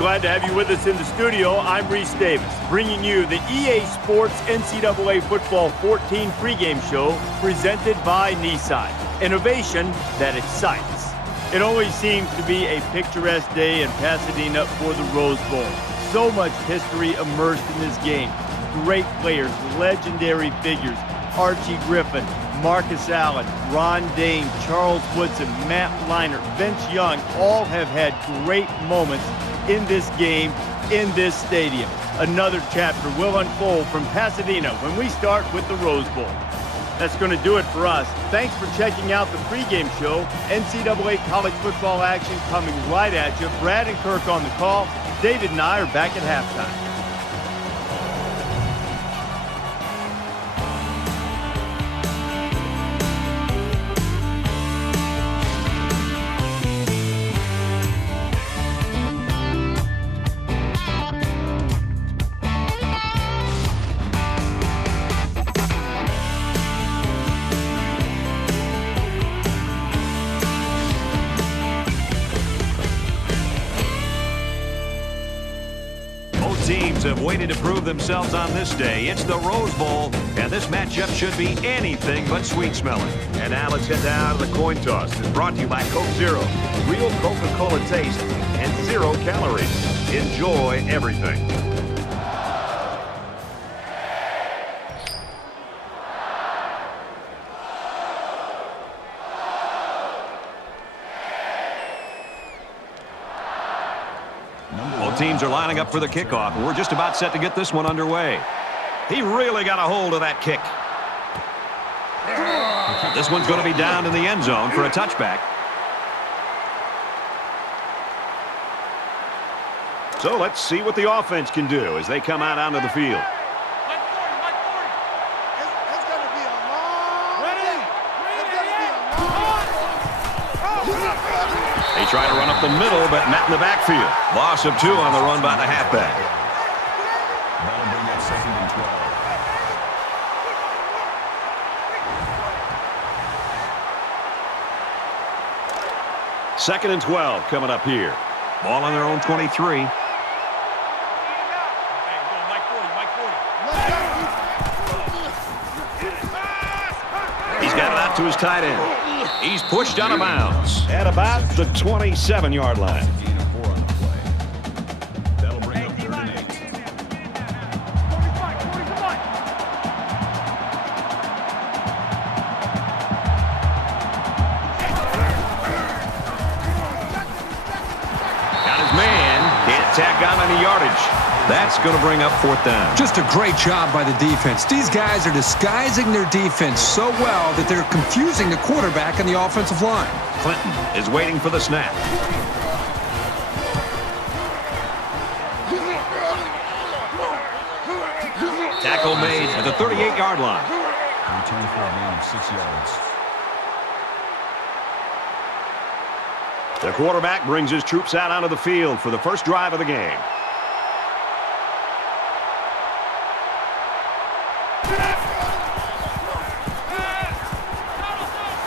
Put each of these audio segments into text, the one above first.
glad to have you with us in the studio. I'm Reese Davis, bringing you the EA Sports NCAA Football 14 pregame show presented by Nissan. Innovation that excites. It always seems to be a picturesque day in Pasadena for the Rose Bowl. So much history immersed in this game. Great players, legendary figures. Archie Griffin, Marcus Allen, Ron Dane, Charles Woodson, Matt Leinart, Vince Young, all have had great moments in this game, in this stadium. Another chapter will unfold from Pasadena when we start with the Rose Bowl. That's going to do it for us. Thanks for checking out the pregame show. NCAA college football action coming right at you. Brad and Kirk on the call. David and I are back at halftime. Teams have waited to prove themselves on this day. It's the Rose Bowl, and this matchup should be anything but sweet-smelling. And now let's head down to the coin toss. It's brought to you by Coke Zero. Real Coca-Cola taste and 0 calories. Enjoy everything. Both teams are lining up for the kickoff, and we're just about set to get this one underway. He really got a hold of that kick. This one's going to be down in the end zone for a touchback. So let's see what the offense can do as they come out onto the field. They try to run up the middle, but met in the backfield. Loss of 2 on the run by the halfback. That'll bring up 2nd and 12. 2nd and 12 coming up here. Ball on their own 23. He's got it out to his tight end. He's pushed out of bounds at about the 27-yard line. That'll bring up 3rd and 8. Got his man. Can't tack on any yardage. That's going to bring up 4th down. Just a great job by the defense. These guys are disguising their defense so well that they're confusing the quarterback and the offensive line. Clinton is waiting for the snap. Tackle made at the 38-yard line. Return for a gain of 6 yards. The quarterback brings his troops out onto the field for the first drive of the game.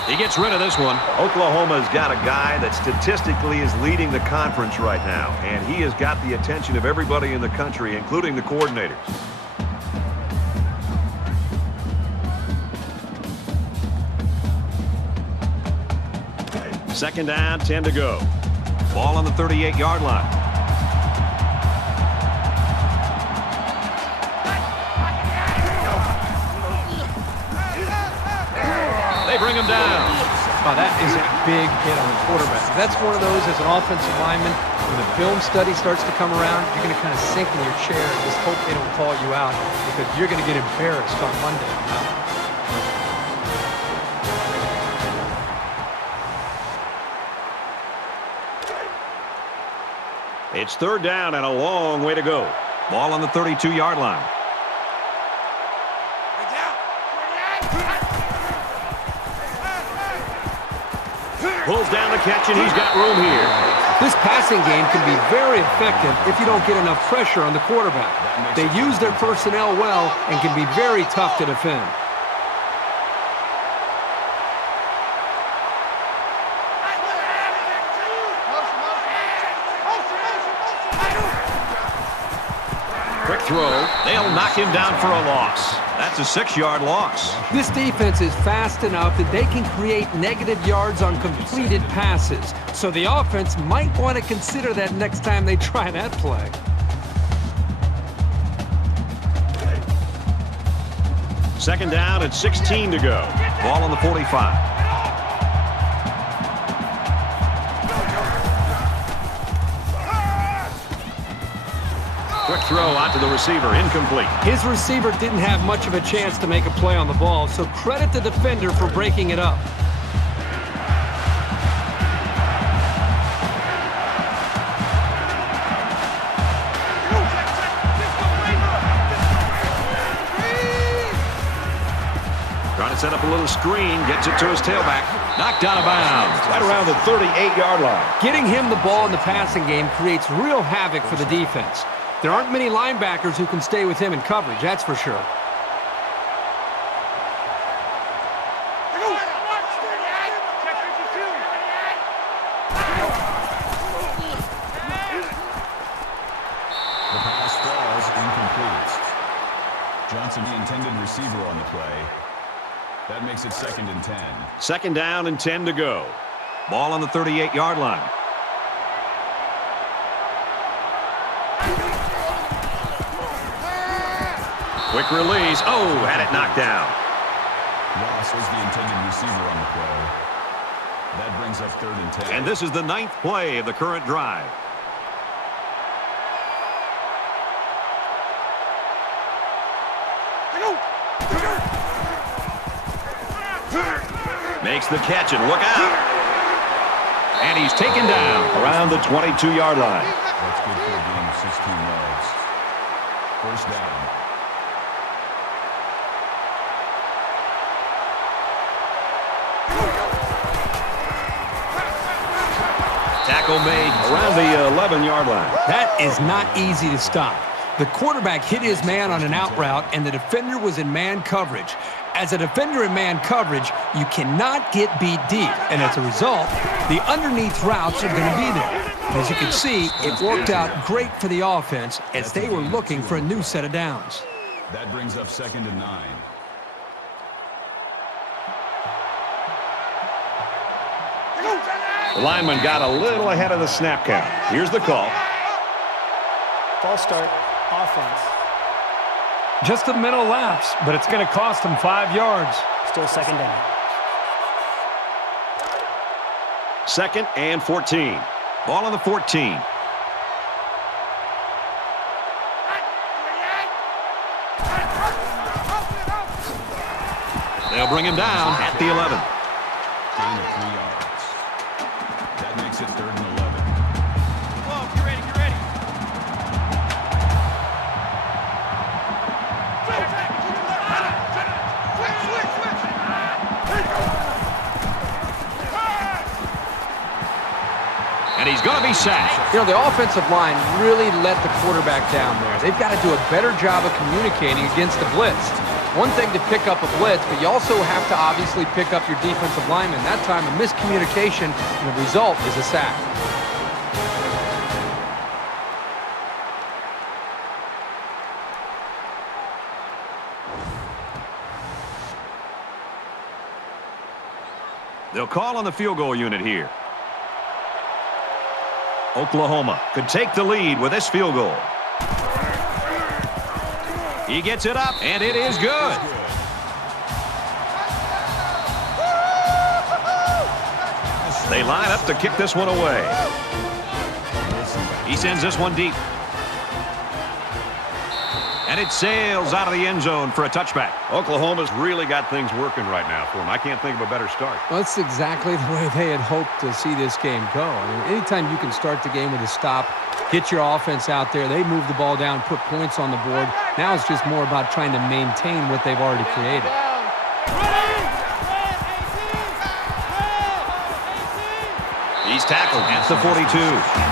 He gets rid of this one. Oklahoma's got a guy that statistically is leading the conference right now, and he has got the attention of everybody in the country, including the coordinators. Second down, 10 to go. Ball on the 38-yard line. They bring him down. Oh, that is a big hit on the quarterback. That's one of those as an offensive lineman. When the film study starts to come around, you're going to kind of sink in your chair and just hope they don't call you out because you're going to get embarrassed on Monday. It's 3rd down and a long way to go. Ball on the 32-yard line. Pulls down the catch, and he's got room here. This passing game can be very effective if you don't get enough pressure on the quarterback. They use their personnel well and can be very tough to defend. Quick throw. They'll knock him down for a loss. That's a 6-yard loss. This defense is fast enough that they can create negative yards on completed passes. So the offense might want to consider that next time they try that play. Second down and 16 to go. Ball on the 45. Quick throw out to the receiver, incomplete. His receiver didn't have much of a chance to make a play on the ball, so credit the defender for breaking it up. Trying to set up a little screen, gets it to his tailback. Knocked out of bounds, right around the 38-yard line. Getting him the ball in the passing game creates real havoc for the defense. There aren't many linebackers who can stay with him in coverage, that's for sure. The pass falls incomplete. Johnson, the intended receiver on the play. That makes it 2nd and 10. Second down and 10 to go. Ball on the 38-yard line. Quick release. Oh, had it knocked down. Ross was the intended receiver on the play. That brings up 3rd and 10. And this is the 9th play of the current drive. Makes the catch and look out. And he's taken down around the 22-yard line. That's good for a gain of 16 yards. First down. Tackle made around the 11-yard line. That is not easy to stop. The quarterback hit his man on an out route, and the defender was in man coverage. As a defender in man coverage, you cannot get beat deep, and as a result, the underneath routes are going to be there. And as you can see, it worked out great for the offense as they were looking for a new set of downs. That brings up 2nd and 9. The lineman got a little ahead of the snap count. Here's the call. False start, offense. Just a mental lapse, but it's going to cost them 5 yards. Still 2nd down. 2nd and 14. Ball on the 14. They'll bring him down at the 11. Gain of 3 yards. That makes it 3rd and 11. Whoa, get ready, get ready. And he's going to be sacked. You know, the offensive line really let the quarterback down there. They've got to do a better job of communicating against the blitz. One thing to pick up a blitz, but you also have to obviously pick up your defensive lineman. That time, a miscommunication, and the result is a sack. They'll call on the field goal unit here. Oklahoma could take the lead with this field goal. He gets it up, and it is good. They line up to kick this one away. He sends this one deep. And it sails out of the end zone for a touchback. Oklahoma's really got things working right now for them. I can't think of a better start. Well, that's exactly the way they had hoped to see this game go. I mean, anytime you can start the game with a stop, get your offense out there, they move the ball down, put points on the board. Now it's just more about trying to maintain what they've already created. He's tackled at the 42.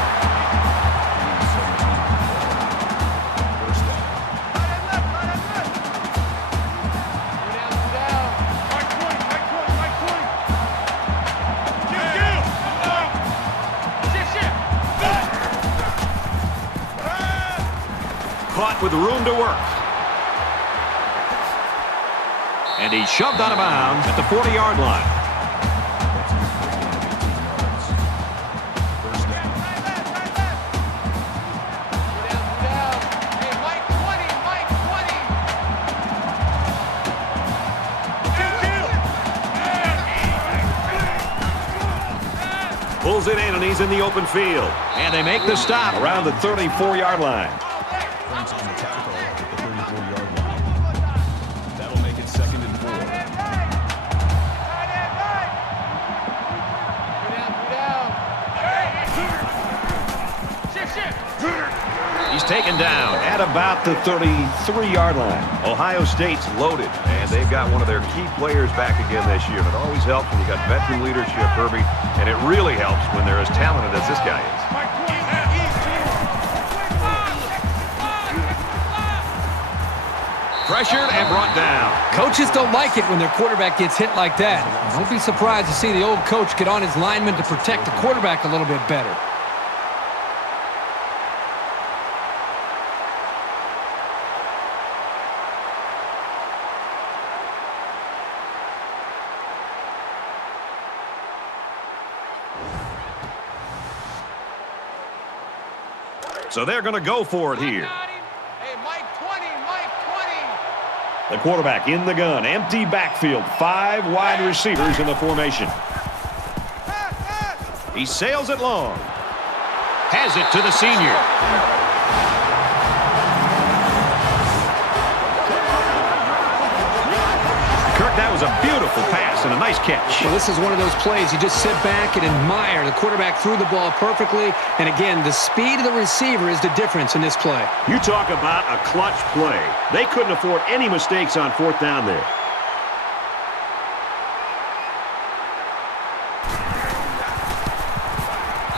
caught with room to work. And he's shoved out of bounds at the 40-yard line. First down. Hey, Mike 20, Mike 20. Pulls it in, and he's in the open field. And they make the stop around the 34-yard line. Points on the tackle at the 34-yard line. That'll make it 2nd and 4. He's taken down at about the 33-yard line. Ohio State's loaded, and they've got one of their key players back again this year. It always helps when you got veteran leadership, Herbie, and it really helps when they're as talented as this guy is. Pressured and brought down. Coaches don't like it when their quarterback gets hit like that. Don't be surprised to see the old coach get on his lineman to protect the quarterback a little bit better. So they're going to go for it here. Hey, Mike 20, Mike 20. The quarterback in the gun. Empty backfield. 5 wide receivers in the formation. He sails it long. Has it to the senior. Kirk, that was a beautiful pass and a nice catch. Well, this is one of those plays you just sit back and admire. The quarterback threw the ball perfectly, and again, the speed of the receiver is the difference in this play. You talk about a clutch play. They couldn't afford any mistakes on 4th down there.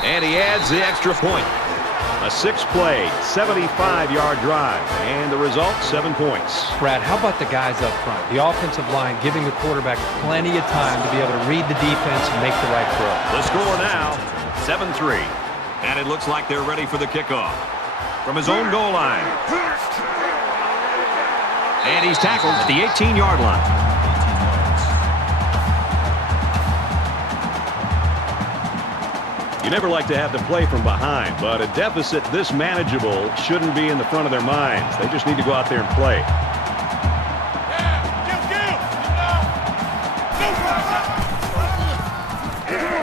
And he adds the extra point. A 6-play, 75-yard drive. And the result, 7 points. Brad, how about the guys up front? The offensive line giving the quarterback plenty of time to be able to read the defense and make the right throw. The score now, 7-3. And it looks like they're ready for the kickoff. From his own goal line. And he's tackled at the 18-yard line. You never like to have to play from behind, but a deficit this manageable shouldn't be in the front of their minds. They just need to go out there and play.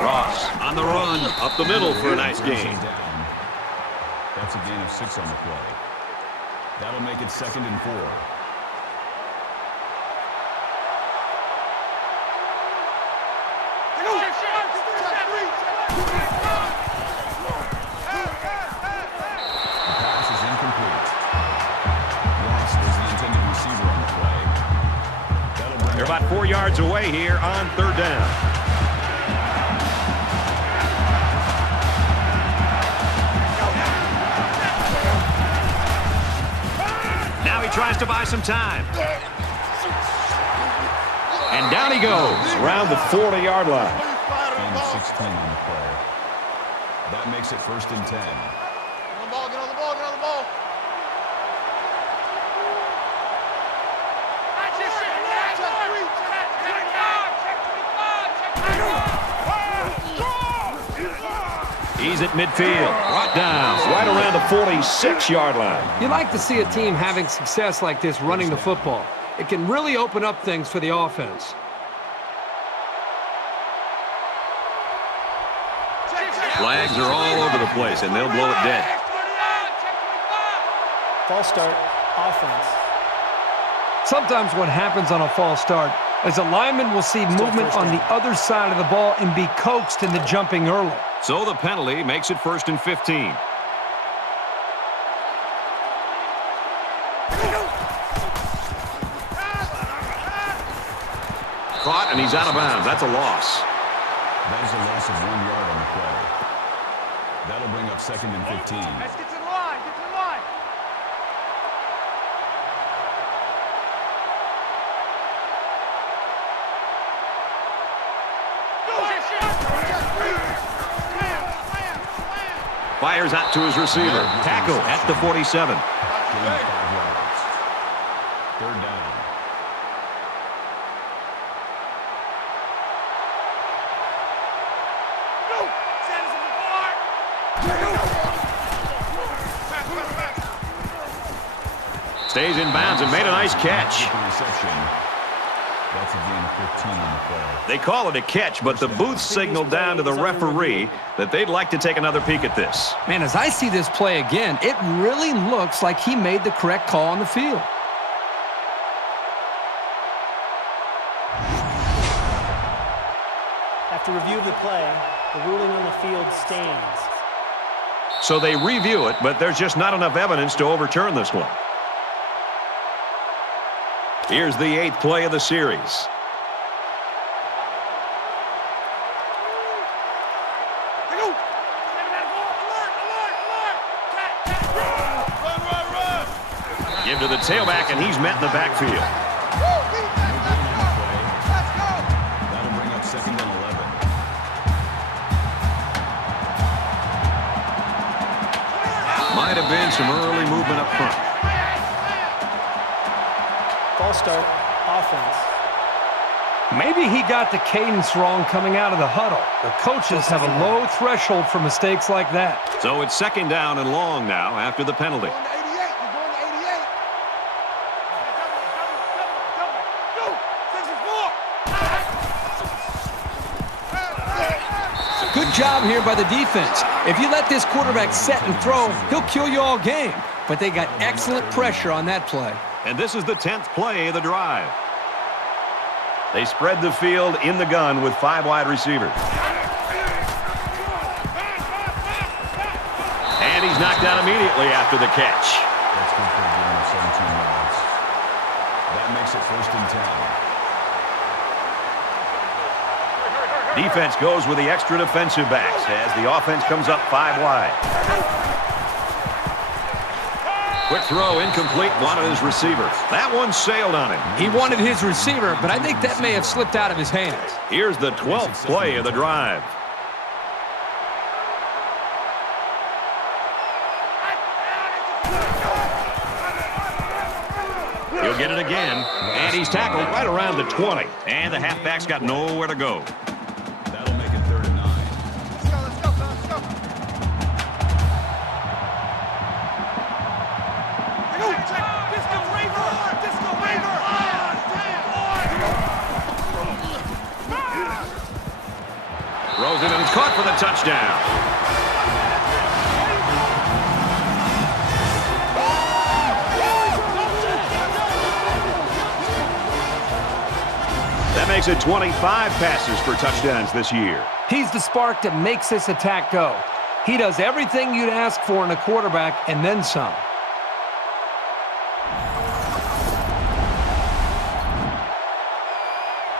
Ross on the run, up the middle for a nice gain. That's a gain of 6 on the play. That'll make it 2nd and 4. They're about 4 yards away here on 3rd down. Now he tries to buy some time. And down he goes around the 40-yard line. And 16 on the play. That makes it 1st and 10. Get on the ball, get on the ball, get on the ball. He's at midfield, brought down, right around the 46-yard line. You like to see a team having success like this running the football. It can really open up things for the offense. Flags are all over the place, and they'll blow it dead. False start, offense. Sometimes what happens on a false start is a lineman will see movement on the other side of the ball and be coaxed into jumping early. So the penalty makes it 1st and 15. Caught, and he's out of bounds. That's a loss. That is a loss of 1 yard on the play. That'll bring up 2nd and 15. Let's get to the line, get to the line. Fires out to his receiver. Tackle at the 47. Gain of 5 yards. Third down. Stays in bounds and made a nice catch. That's a gain of 15 on the play. They call it a catch, but the booth signaled down to the referee that they'd like to take another peek at this. Man, as I see this play again, it really looks like he made the correct call on the field. After review of the play, the ruling on the field stands. So they review it, but there's just not enough evidence to overturn this one. Here's the 8th play of the series. Give to the tailback, and he's met in the backfield. That'll bring up 2nd and 11. Might have been some early movement up front. Ball start, offense. Maybe he got the cadence wrong coming out of the huddle. The coaches have a low threshold for mistakes like that. So it's 2nd down and long now after the penalty. Good job here by the defense. If you let this quarterback set and throw, he'll kill you all game. But they got excellent pressure on that play. And this is the 10th play of the drive. They spread the field in the gun with 5 wide receivers. And he's knocked out immediately after the catch. That's good for a gain of 17 yards. That makes it 1st and 10. Defense goes with the extra defensive backs as the offense comes up 5 wide. Quick throw, incomplete, wanted his receiver. That one sailed on him. He wanted his receiver, but I think that may have slipped out of his hands. Here's the 12th play of the drive. He'll get it again, and he's tackled right around the 20. And the halfback's got nowhere to go. That'll make it 3rd and 9. Throws it, and it's caught for the touchdown. That makes it 25 passes for touchdowns this year. He's the spark that makes this attack go. He does everything you'd ask for in a quarterback and then some.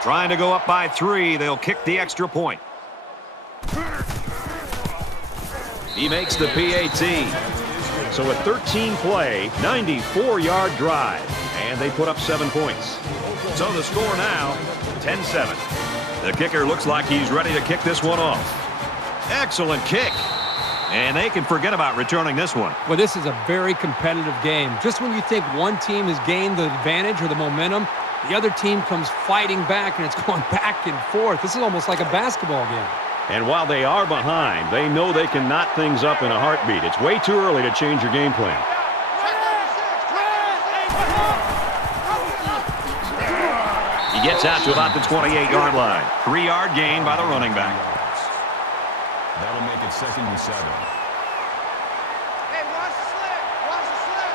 Trying to go up by 3. They'll kick the extra point. He makes the PAT. So a 13-play, 94-yard drive. And they put up 7 points. So the score now, 10-7. The kicker looks like he's ready to kick this one off. Excellent kick. And they can forget about returning this one. Well, this is a very competitive game. Just when you think one team has gained the advantage or the momentum, the other team comes fighting back, and it's going back and forth. This is almost like a basketball game. And while they are behind, they know they can knot things up in a heartbeat. It's way too early to change your game plan. He gets out to about the 28-yard line. 3-yard gain by the running back. That'll make it 2nd and 7. Hey, watch the slip. Watch the slip.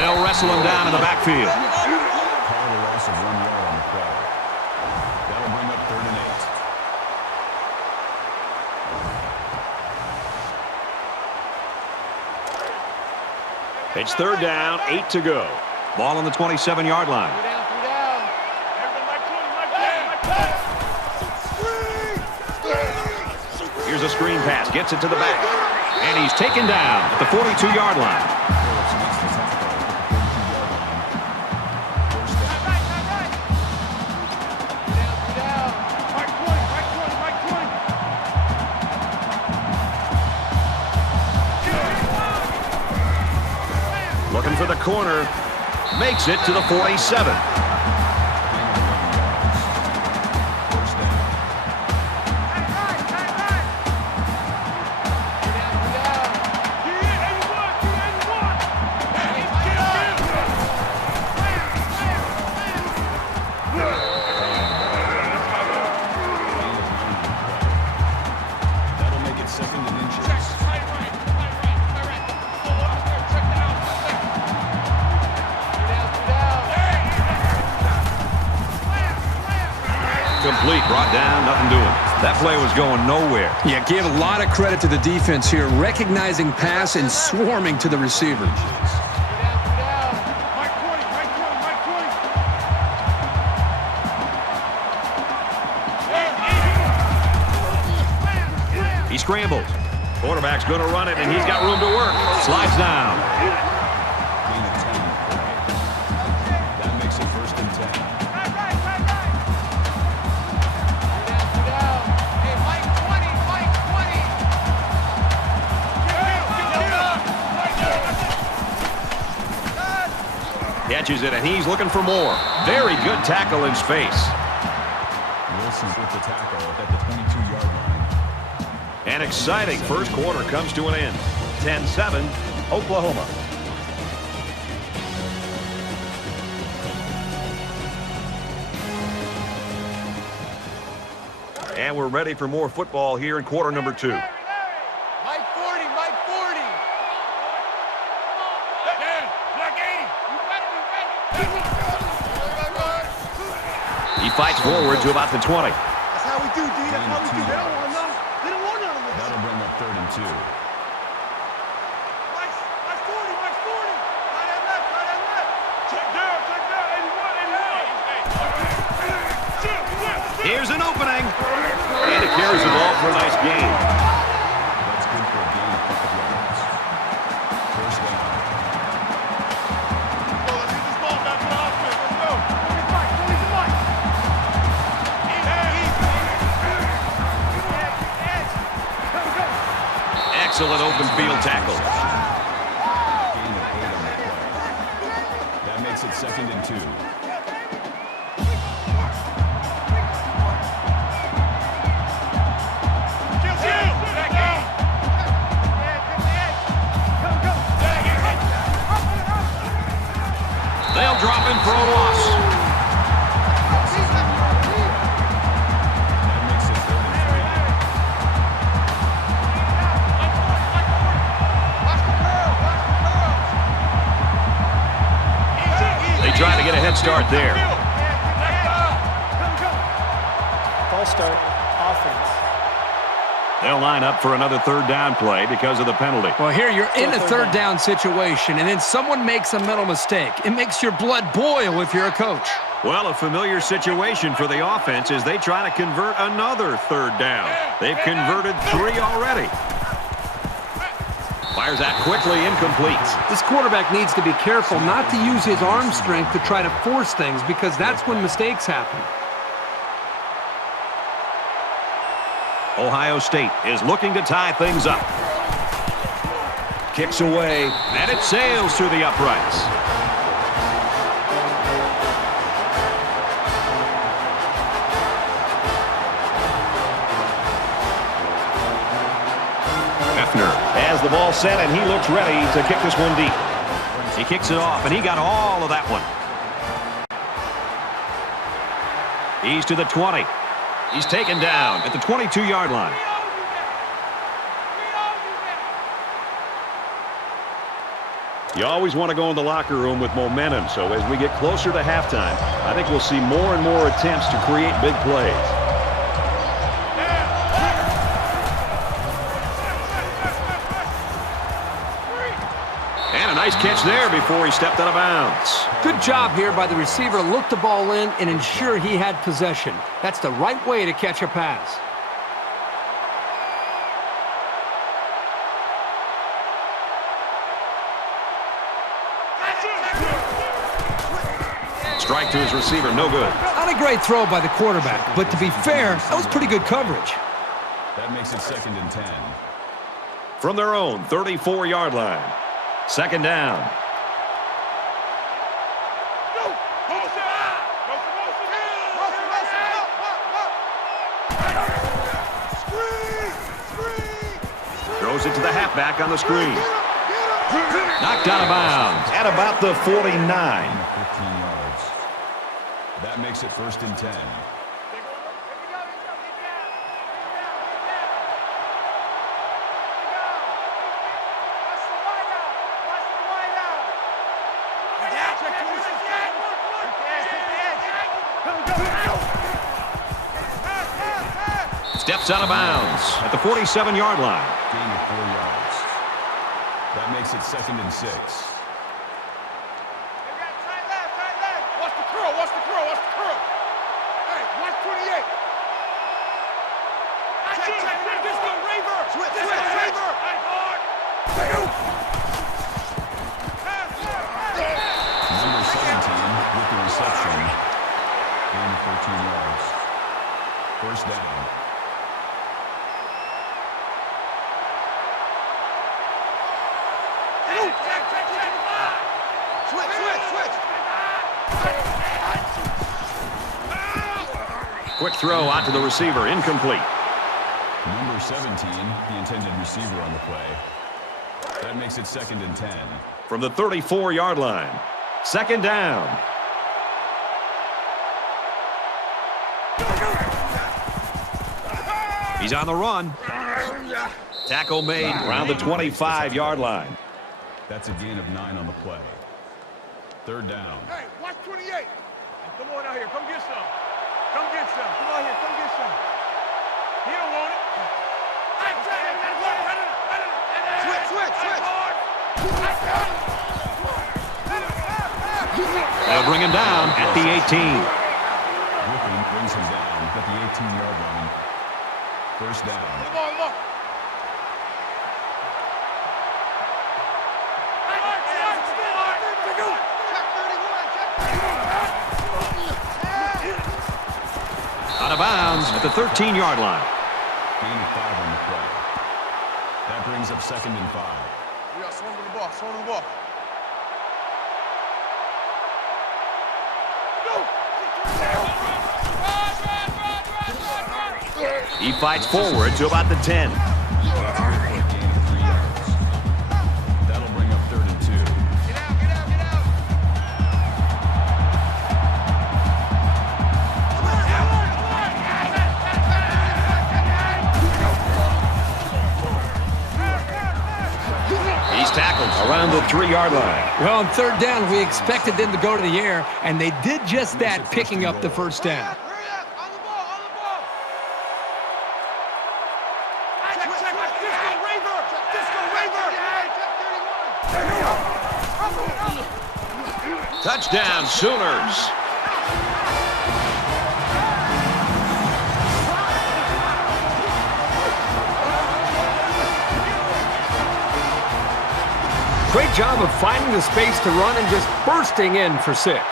They'll wrestle him down in the backfield. Call it a loss of 1 yard on the play. That'll bring up 3rd and 8. It's 3rd down, 8 to go. Ball on the 27-yard line. Here's a screen pass, gets it to the back. And he's taken down at the 42-yard line. Phillips makes the tackle at the 42-yard line. 1st down. for the corner. Makes it to the 47. Complete, brought down, nothing doing. That play was going nowhere. Yeah, gave a lot of credit to the defense here, recognizing pass and swarming to the receiver. He scrambles. Quarterback's going to run it, and he's got room to work. Slides down. That makes it 1st and 10. Catches it, and he's looking for more. Very good tackle in space. Wilson's with the tackle at the 22-yard line. An exciting first quarter comes to an end. 10-7, Oklahoma. And we're ready for more football here in quarter number 2. Mike 40, Mike 40. He fights forward to about the 20. That's how we do, D. That's how we do. They don't want none. They don't want none of this. That'll bring up 3rd and 2. Mike 40, Mike 40. Right and left, right and left. Check down, 81, 81. Here's an opening. And it carries the ball for a nice gain. That's good for a gain of 5 yards. First down. Let's get this ball back to the offense. Let's go. Excellent open field tackle. Gain of 8 on the play. That makes it 2nd and 2. They'll drop in for a loss. That makes it 3rd and 3. They try to get a head start there. False start, offense. They'll line up for another 3rd down play because of the penalty. Well, here you're in a third down situation, and then someone makes a mental mistake. It makes your blood boil if you're a coach. Well, a familiar situation for the offense as they try to convert another 3rd down. They've converted 3 already. Fires out quickly, incomplete. This quarterback needs to be careful not to use his arm strength to try to force things, because that's when mistakes happen. Ohio State is looking to tie things up. Kicks away, and it sails through the uprights. Hefner has the ball set, and he looks ready to kick this one deep. He kicks it off, and he got all of that one. He's to the 20. He's taken down at the 22-yard line. You always want to go in the locker room with momentum, so as we get closer to halftime, I think we'll see more and more attempts to create big plays. And a nice catch there before he stepped out of bounds. Good job here by the receiver to look the ball in and ensure he had possession. That's the right way to catch a pass. Strike to his receiver, no good. Not a great throw by the quarterback, but to be fair, that was pretty good coverage. That makes it 2nd and 10. From their own 34-yard line. 2nd down. Throws it to the halfback on the screen. Knocked out of bounds at about the 49. 15 yards. That makes it 1st and 10. Steps out of bounds at the 47-yard line. Gain of 4 yards. That makes it 2nd and 6. Watch the curl, watch the curl, watch the curl. Hey, watch 28. Check, Disco Raver. Switch, Raver. Number 17 with the reception. Gain of 13 yards. 1st down. Quick throw out to the receiver, incomplete. Number 17, the intended receiver on the play. That makes it 2nd and 10. From the 34-yard line. 2nd down. He's on the run. Tackle made around the 25-yard line. That's a gain of 9 on the play. 3rd down. Hey, watch 28. Come on out here, come get some. Come get some. Come on here, come get some. He don't want it. Switch. They'll bring him down at the 18. Griffin brings him down at the 18-yard line. 1st down. Come on. Out of bounds at the 13-yard line. Gain of 5 on the play. That brings up 2nd and 5. We got swung to the ball, He fights forward to about the 10. Gain of 3 yards. That'll bring up 3rd and 2. Get out. He's tackled around the 3-yard line. Well, on 3rd down, we expected them to go to the air, and they did just that, picking up the 1st down. Hurry up, on the ball. Check, Disco Raver. Touchdown, Sooners. Great job of finding the space to run and just bursting in for 6.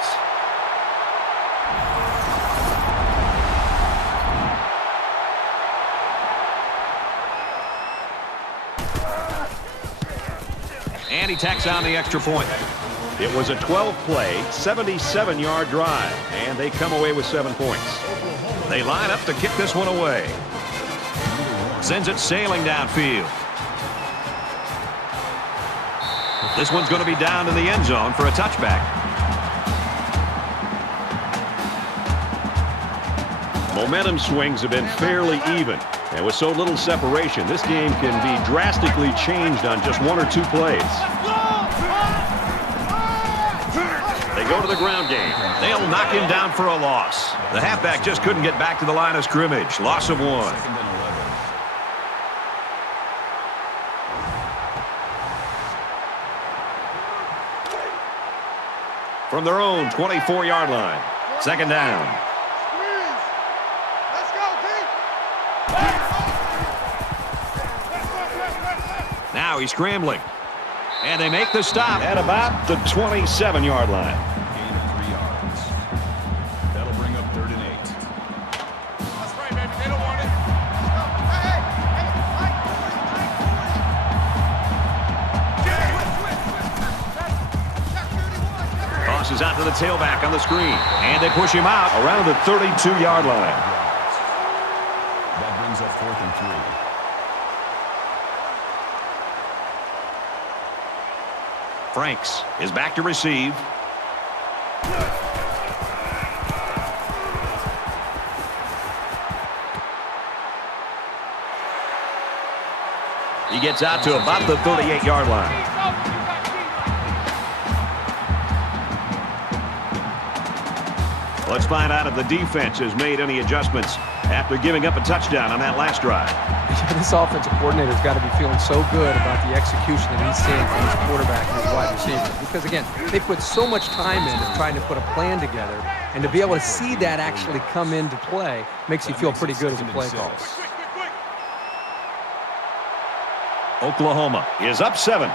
And he tacks on the extra point. It was a 12-play, 77-yard drive, and they come away with 7 points. They line up to kick this one away. Sends it sailing downfield. This one's going to be down to the end zone for a touchback. Momentum swings have been fairly even. And with so little separation, this game can be drastically changed on just 1 or 2 plays. They go to the ground game. They'll knock him down for a loss. The halfback just couldn't get back to the line of scrimmage. Loss of 1. 2nd and 11. From their own 24-yard line. 2nd down. Let's go, Now he's scrambling. And they make the stop at about the 27-yard line. Gain of 3 yards. That'll bring up 3rd and 8. That's right, baby. They don't want it. Tosses out to the tailback on the screen. And they push him out around the 32-yard line. That brings up 4th and 3. Franks is back to receive. He gets out to about the 38-yard line. Let's find out if the defense has made any adjustments after giving up a touchdown on that last drive. This offensive coordinator's got to be feeling so good about the execution that he's seeing from his quarterback and his wide receivers. Because, again, they put so much time into trying to put a plan together, and to be able to see that actually come into play makes you feel pretty good as a play caller. Oklahoma is up 7.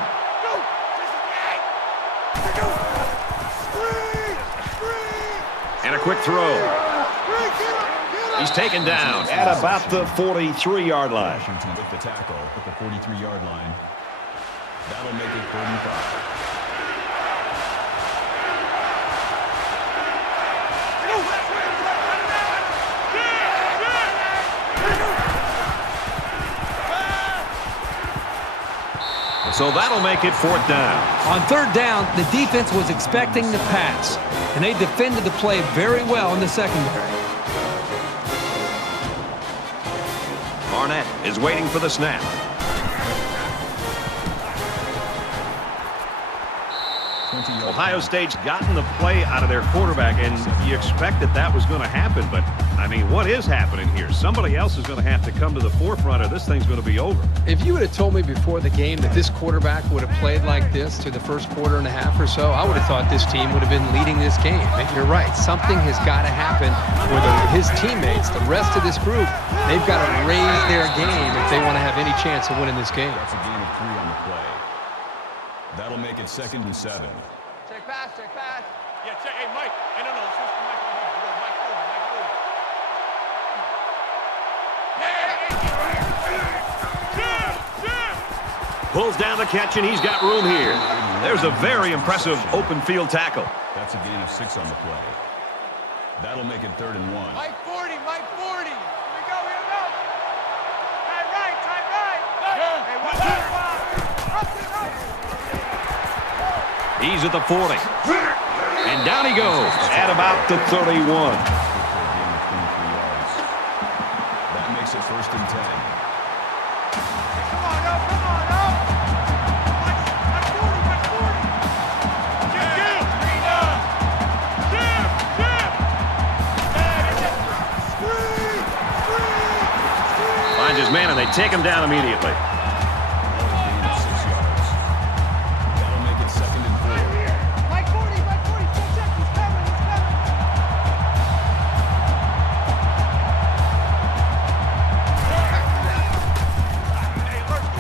And a quick throw. He's taken down at about the 43-yard line. Washington with the tackle at the 43-yard line. That'll make it 35. So that'll make it 4th down. On 3rd down, the defense was expecting the pass, and they defended the play very well in the secondary. Barnett is waiting for the snap. Ohio State's gotten the play out of their quarterback, and you expect that was going to happen. But, I mean, what is happening here? Somebody else is going to have to come to the forefront, or this thing's going to be over. If you would have told me before the game that this quarterback would have played like this through the first quarter and a half or so, I would have thought this team would have been leading this game. And you're right. Something has got to happen where his teammates, the rest of this group, they've got to raise their game if they want to have any chance of winning this game. That's a gain of 3 on the play. That'll make it 2nd and 7. Check pass, check pass. Yeah, check. Hey, Mike. Hey, no, switch to Mike right here. You go Mike forward, Mike forward. Pulls down the catch, and he's got room here. There's a very impressive open field tackle. That's a gain of 6 on the play. That'll make it 3rd and 1. Mike 40, Mike 40. Here we go, here we go. Tight right, tight right. Yeah. Hey, watch out. He's at the 40. And down he goes at about the 31. That makes it 1st and 10. Come on, up, come on, up. Mike 40, Mike 40. Jim. Finds his man, and they take him down immediately.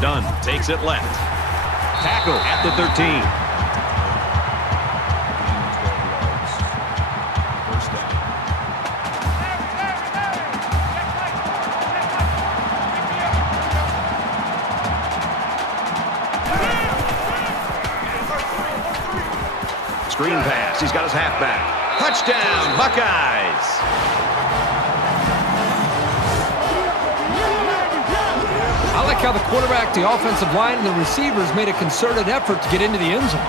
Dunn takes it left. Tackle at the 13. First down. Screen pass. He's got his halfback. Touchdown, Buckeyes. I like how the quarterback, the offensive line, and the receivers made a concerted effort to get into the end zone.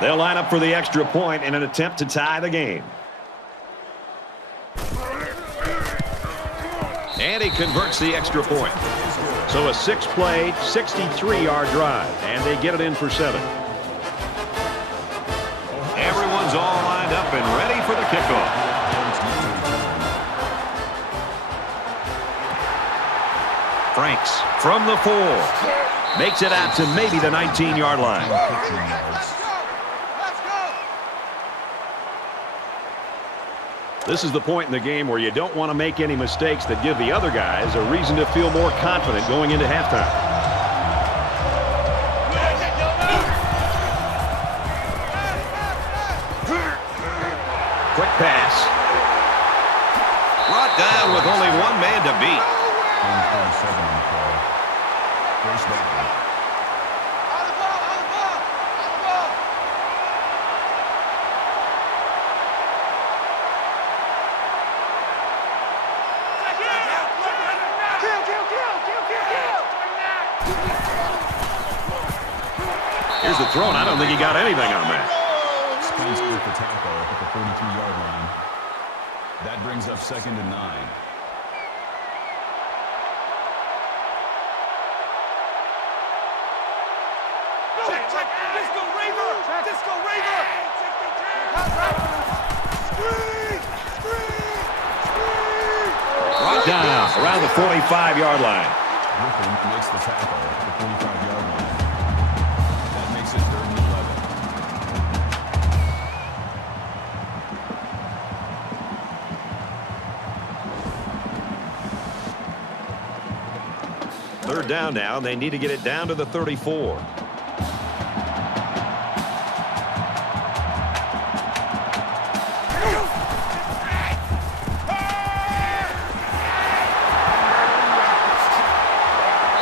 They'll line up for the extra point in an attempt to tie the game. And he converts the extra point. So a 6-play, 63-yard drive, and they get it in for 7. Everyone's all lined up and ready for the kickoff. Franks from the 4. Makes it out to maybe the 19-yard line. This is the point in the game where you don't want to make any mistakes that give the other guys a reason to feel more confident going into halftime. Quick pass. Brought down with only one man to beat. 37 on the play. First down. Here's the throw, and I don't think he got anything on that. Spence with the tackle at the 43-yard line. That brings up 2nd and 9. Right down around the 45-yard line. Griffin makes the tackle at the 45-yard line. That makes it 3rd and 11. Third down now. They need to get it down to the 34.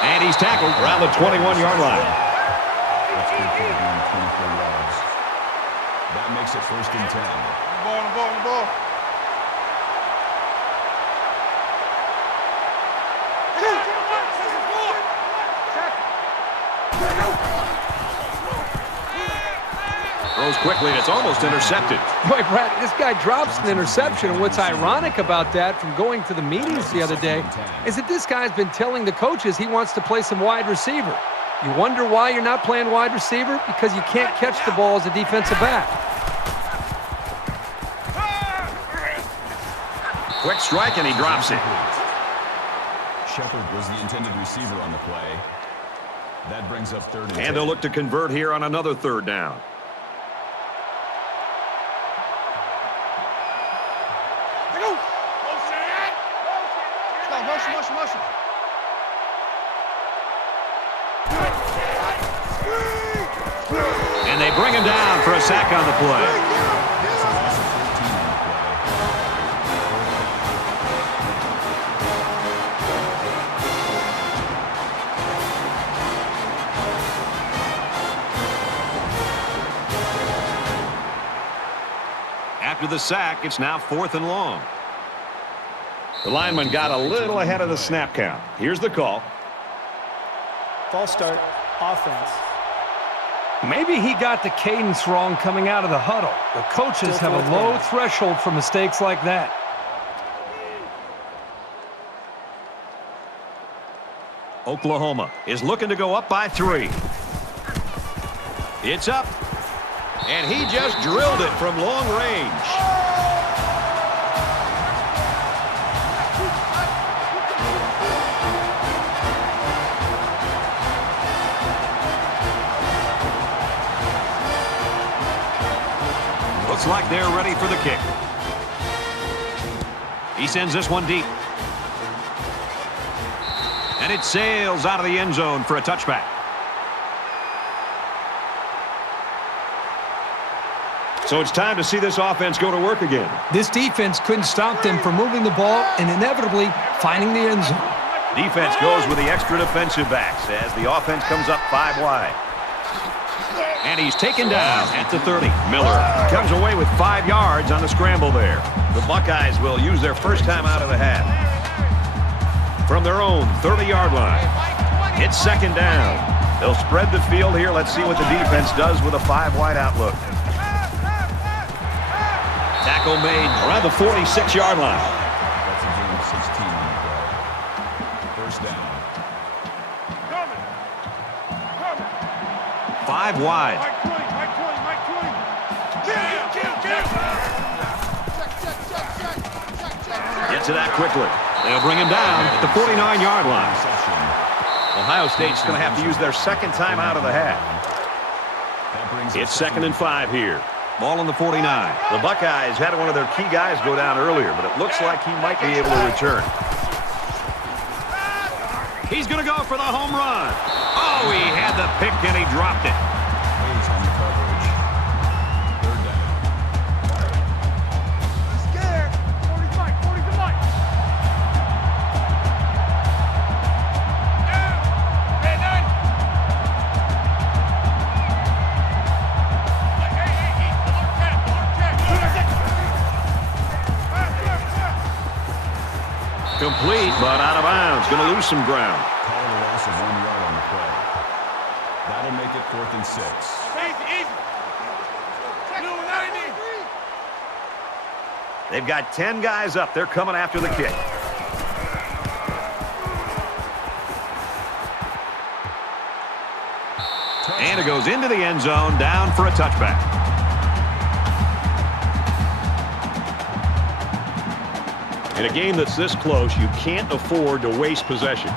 And he's tackled around the 21-yard line. That's good for the gain of 24 yards. That makes it 1st and 10. Ball. Throws quickly, and it's almost intercepted. Boy, Brad, this guy drops an interception, and what's ironic about that from going to the meetings the other day is that this guy's been telling the coaches he wants to play some wide receiver. You wonder why you're not playing wide receiver? Because you can't catch the ball as a defensive back. Quick strike, and he drops it. Shepard was the intended receiver on the play. That brings up 3rd and 10. And they'll look to convert here on another 3rd down. Motion. And they bring him down for a sack on the play. That's a loss of 13 on the play. After the sack, it's now 4th and long. The lineman got a little ahead of the snap count. Here's the call. False start, offense. Maybe he got the cadence wrong coming out of the huddle. The coaches have a low threshold for mistakes like that. Oklahoma is looking to go up by 3. It's up. And he just drilled it from long range. Looks like they're ready for the kick. He sends this one deep. And it sails out of the end zone for a touchback. So it's time to see this offense go to work again. This defense couldn't stop them from moving the ball and inevitably finding the end zone. Defense goes with the extra defensive backs as the offense comes up 5 wide. And he's taken down at the 30. Miller comes away with 5 yards on the scramble there. The Buckeyes will use their first time out of the half. From their own 30-yard line, it's 2nd down. They'll spread the field here. Let's see what the defense does with a 5-wide outlook. Tackle made around the 46-yard line. That's a gain of 16 on the play. 1st down. 5 wide. Mike 20. Gets it out quickly. They'll bring him down at the 49-yard line. Ohio State's going to have to use their 2nd time out of the half. It's 2nd and 5 here. Ball on the 49. The Buckeyes had one of their key guys go down earlier, but it looks like he might be able to return. He's going to go for the home run. Oh, he had the pick and he dropped it. Hayes on the coverage. 3rd down. Scared. 40 to Mike. Complete, but out of bounds. Going to lose some ground. Call it a loss of 1 yard on the play. That'll make it 4th and 6. easy. Blue 90. They've got 10 guys up. They're coming after the kick. And it goes into the end zone, down for a touchback. In a game that's this close, you can't afford to waste possessions.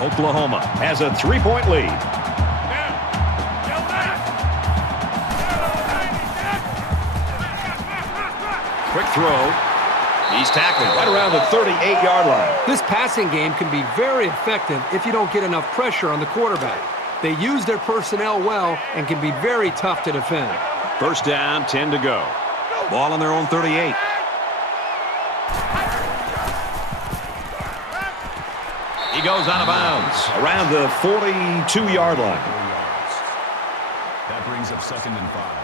Oklahoma has a 3-point lead. Quick throw. He's tackled right around the 38-yard line. This passing game can be very effective if you don't get enough pressure on the quarterback. They use their personnel well and can be very tough to defend. First down, 10 to go. Ball on their own 38. He goes out of bounds around the 42-yard line. 4 yards. That brings up 2nd and 5.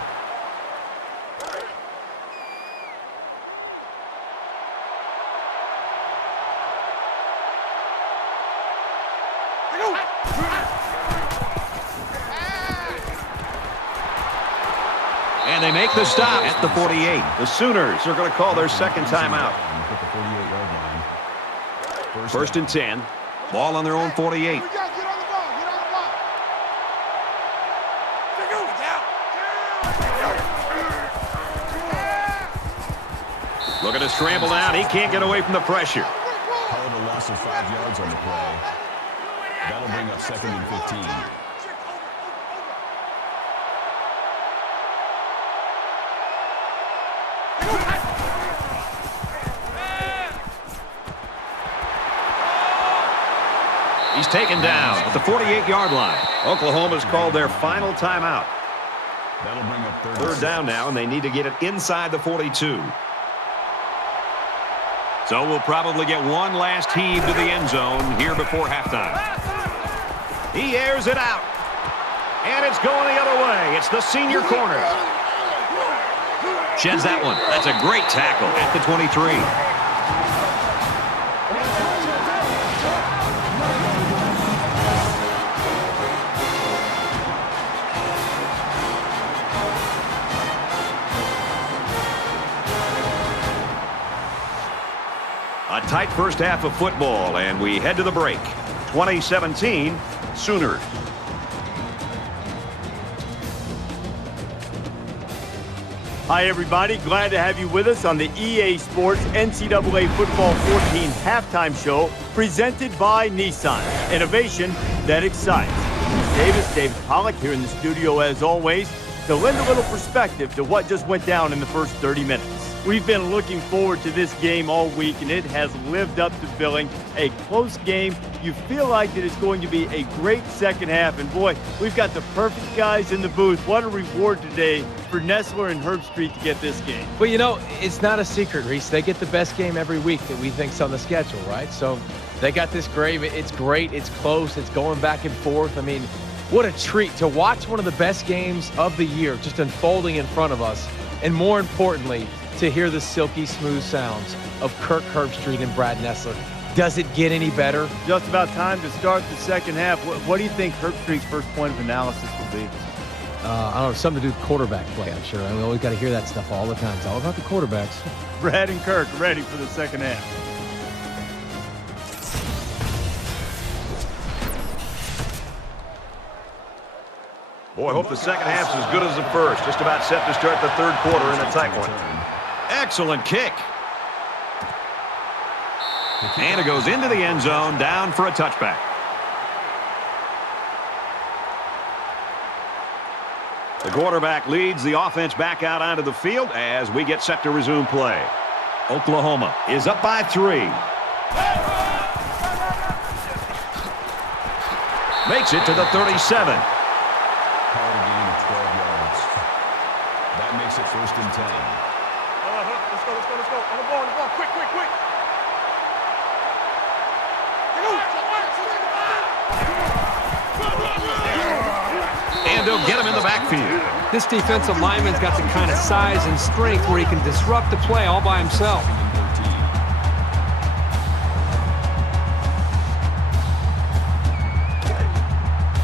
And they make the stop at the 48. The Sooners are going to call their second timeout. At the 48-yard line. First and 10. Ball on their own 48. Looking to scramble down. He can't get away from the pressure. Call it a loss of 5 yards on the play. That'll bring up 2nd and 15. He's taken down at the 48-yard line. Oklahoma's called their final timeout. That'll bring up 3rd down now, and they need to get it inside the 42. So we'll probably get one last heave to the end zone here before halftime. He airs it out. And it's going the other way. It's the senior corner. Sheds that one. That's a great tackle at the 23. A tight first half of football, and we head to the break. 2017 Sooners. Hi, everybody. Glad to have you with us on the EA Sports NCAA Football 14 halftime show presented by Nissan. Innovation that excites. David Pollock here in the studio as always to lend a little perspective to what just went down in the first 30 minutes. We've been looking forward to this game all week, and it has lived up to billing. A close game. You feel like that it's going to be a great second half. And, boy, we've got the perfect guys in the booth. What a reward today for Nessler and Herbstreit to get this game. Well, you know, it's not a secret, Reese. They get the best game every week that we think's on the schedule, right? So they got this great. It's great. It's close. It's going back and forth. I mean, what a treat to watch one of the best games of the year just unfolding in front of us. And more importantly, to hear the silky smooth sounds of Kirk Herbstreit and Brad Nessler. Does it get any better? Just about time to start the second half. What do you think Herbstreit's first point of analysis will be? I don't know, something to do with quarterback play, I'm sure. I mean, we always got to hear that stuff all the time. It's all about the quarterbacks. Brad and Kirk ready for the second half. Boy, I hope the second half's as good as the first. Just about set to start the third quarter in a tight one. Excellent kick. And it goes into the end zone, down for a touchback. The quarterback leads the offense back out onto the field as we get set to resume play. Oklahoma is up by 3. Makes it to the 37. Call it a gain of 12 yards. That makes it 1st and 10. Let's go. On the ball. Quick. And they'll get him in the backfield. This defensive lineman's got the kind of size and strength where he can disrupt the play all by himself.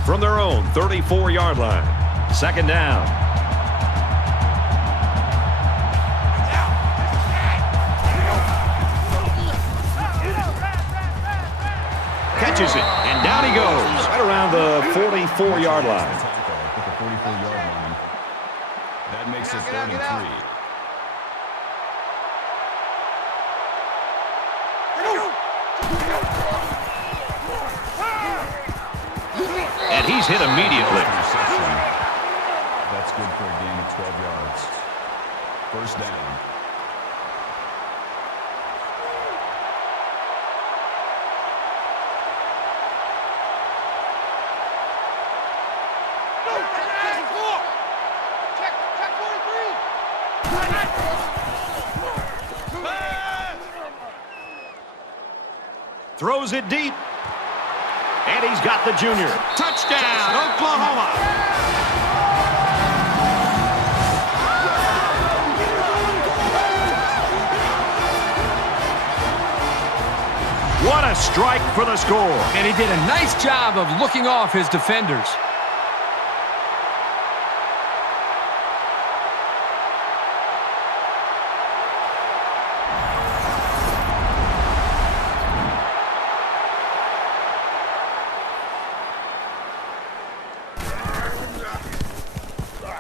From their own 34-yard line. Second down. Catches it, and down he goes. Right around the 44-yard line. At the 44-yard line. That makes it 3rd and 3. And he's hit immediately. That's good for a gain of 12 yards. First down. Throws it deep. And he's got the junior. Touchdown, Oklahoma. What a strike for the score. And he did a nice job of looking off his defenders.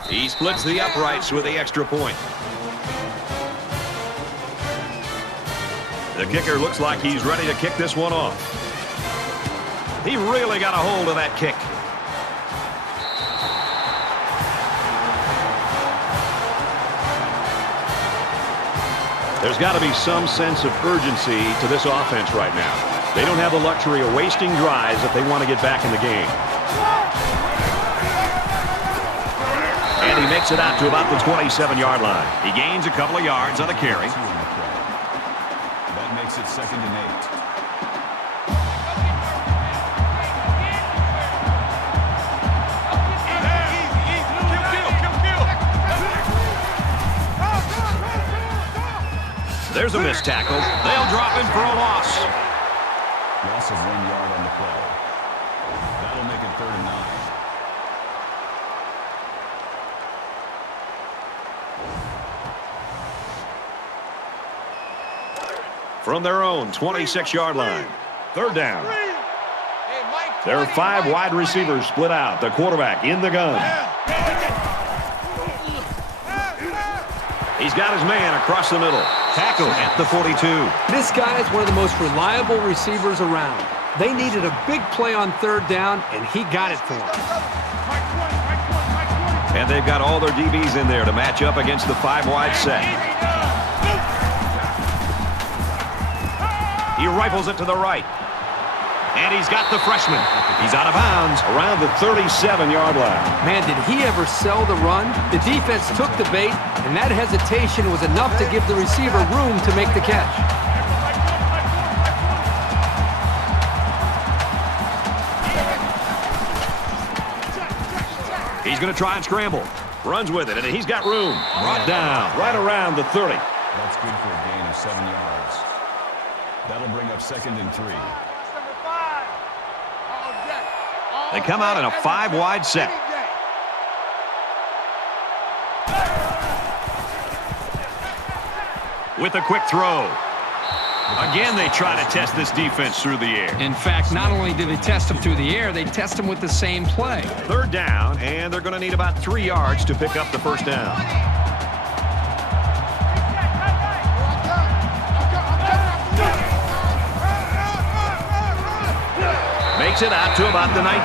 He splits the uprights with the extra point. The kicker looks like he's ready to kick this one off. He really got a hold of that kick. There's got to be some sense of urgency to this offense right now. They don't have the luxury of wasting drives if they want to get back in the game. And he makes it out to about the 27-yard line. He gains a couple of yards on the carry. That makes it 2nd and 8. There's a missed tackle. They'll drop him for a loss. Loss of 1 yard on the play. That'll make it 3rd and 9. From their own 26-yard line. 3rd down. There are 5 wide receivers split out. The quarterback in the gun. He's got his man across the middle. Tackle at the 42. This guy is one of the most reliable receivers around. They needed a big play on 3rd down, and he got it for them. And they've got all their DBs in there to match up against the 5-wide set. He rifles it to the right. And he's got the freshman. He's out of bounds around the 37-yard line. Man, did he ever sell the run? The defense took the bait, and that hesitation was enough to give the receiver room to make the catch. He's going to try and scramble. Runs with it, and he's got room. Brought down right around the 30. That's good for a gain of 7 yards. That'll bring up 2nd and 3. They come out in a 5-wide set. With a quick throw. Again, they try to test this defense through the air. In fact, not only do they test them through the air, they test them with the same play. 3rd down, and they're going to need about 3 yards to pick up the first down. Makes it out to about the 19.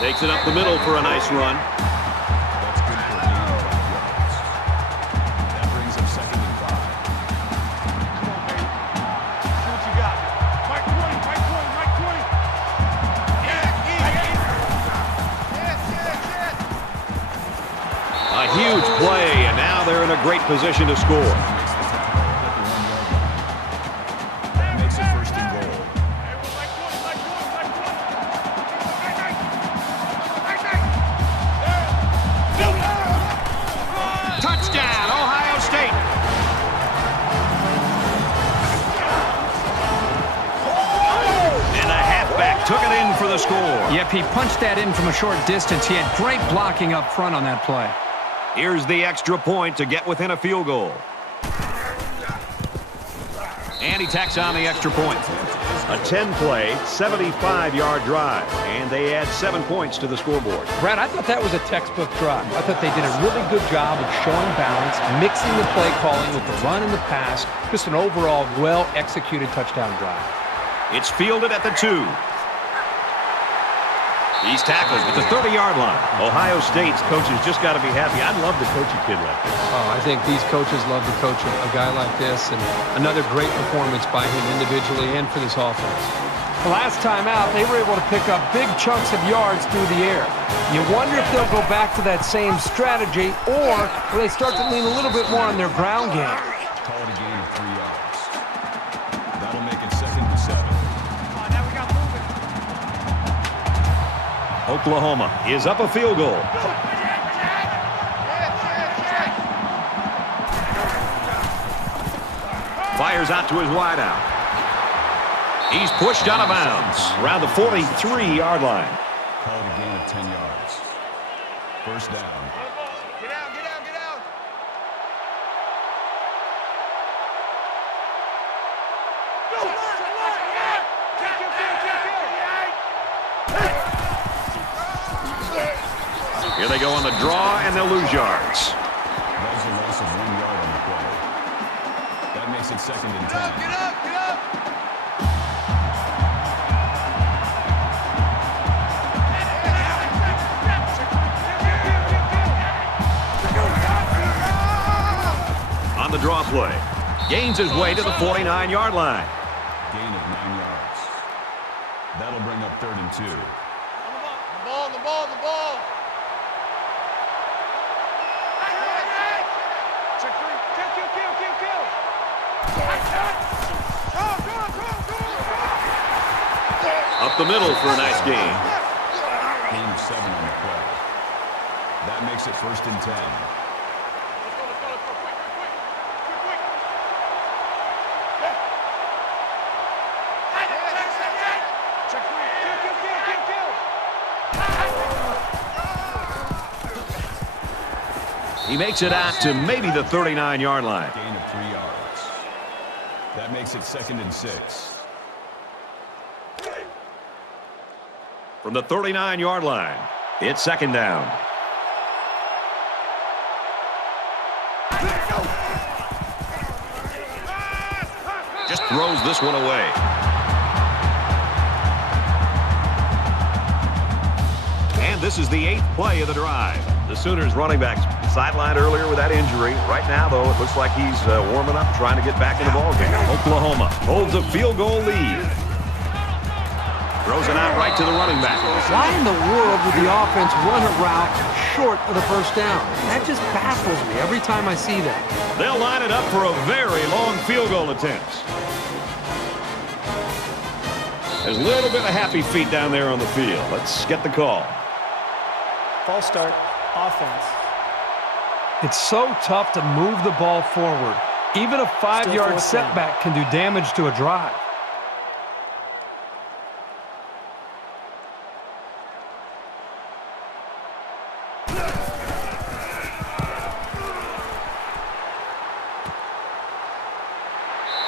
Takes it up the middle for a nice run. That's good for a gain of 5 yards. That brings up 2nd and 5. Come on, baby. See what you got. Mike 20, Mike 20, Mike 20. A huge play, and now they're in a great position to score. That makes it 1st and goal. the score. Yep, he punched that in from a short distance. He had great blocking up front on that play. Here's the extra point to get within a field goal. And he tacks on the extra point. A 10-play, 75-yard drive, and they add 7 points to the scoreboard. Brad, I thought that was a textbook drive. I thought they did a really good job of showing balance, mixing the play calling with the run and the pass. Just an overall well-executed touchdown drive. It's fielded at the 2. He's tackled at the 30-yard line. Ohio State's coaches just got to be happy. I'd love to coach a kid like this. Oh, I think these coaches love to coach a guy like this, and another great performance by him individually and for this offense. The last time out, they were able to pick up big chunks of yards through the air. You wonder if they'll go back to that same strategy, or will they start to lean a little bit more on their ground game? Call it a gain of 3 yards. That'll make it 2nd and 7. Oklahoma is up a field goal. Fires out to his wideout. He's pushed out of bounds around the 43-yard line. Call it a gain of 10 yards. First down. Get out, get out, get out. Here they go on the draw, and they'll lose yards. That was a loss of 1 yard on the play. That makes it 2nd and 10. Get up, get up. On the draw play. Gains his way to the 49-yard line. Gain of 9 yards. That'll bring up 3rd and 2. The ball, the ball, the ball. Check 3. Kill. Up the middle for a nice gain. Gain of 7 on the play. That makes it 1st and 10. Let's go. Quick. Check 3. Kill. He makes it out to maybe the 39-yard line. Gain of 3 yards. That makes it 2nd and 6. From the 39-yard line, it's 2nd down. Just throws this one away. And this is the 8th play of the drive. The Sooners running backs sidelined earlier with that injury. Right now, though, it looks like he's warming up, trying to get back in the ballgame. Oklahoma holds a field goal lead. Throws it out right to the running back. Why in the world would the offense run a route short of the first down? That just baffles me every time I see that. They'll line it up for a very long field goal attempt. There's a little bit of happy feet down there on the field. Let's get the call. False start, offense. It's so tough to move the ball forward. Even a 5-yard fourth down. setback can do damage to a drive.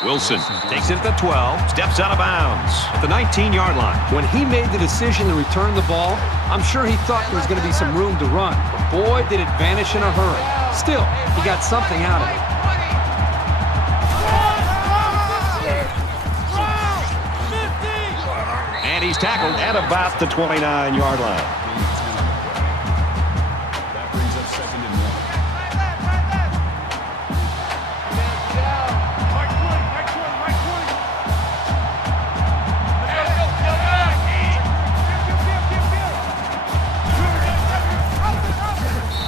Wilson takes it at the 12, steps out of bounds at the 19-yard line. When he made the decision to return the ball, I'm sure he thought there was going to be some room to run. But boy, did it vanish in a hurry. Still, he got something out of it. And he's tackled at about the 29-yard line. That brings up 2nd and 1.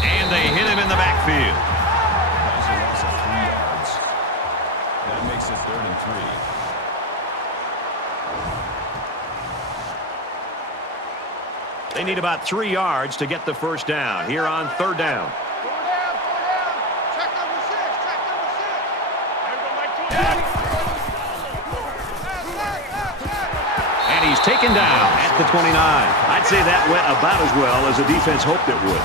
And they hit him in the backfield. That was a loss of 3 yards. That makes it 3rd and 3. They need about 3 yards to get the first down here on 3rd down. Check number 6. And he's taken down at the 29. I'd say that went about as well as the defense hoped it would.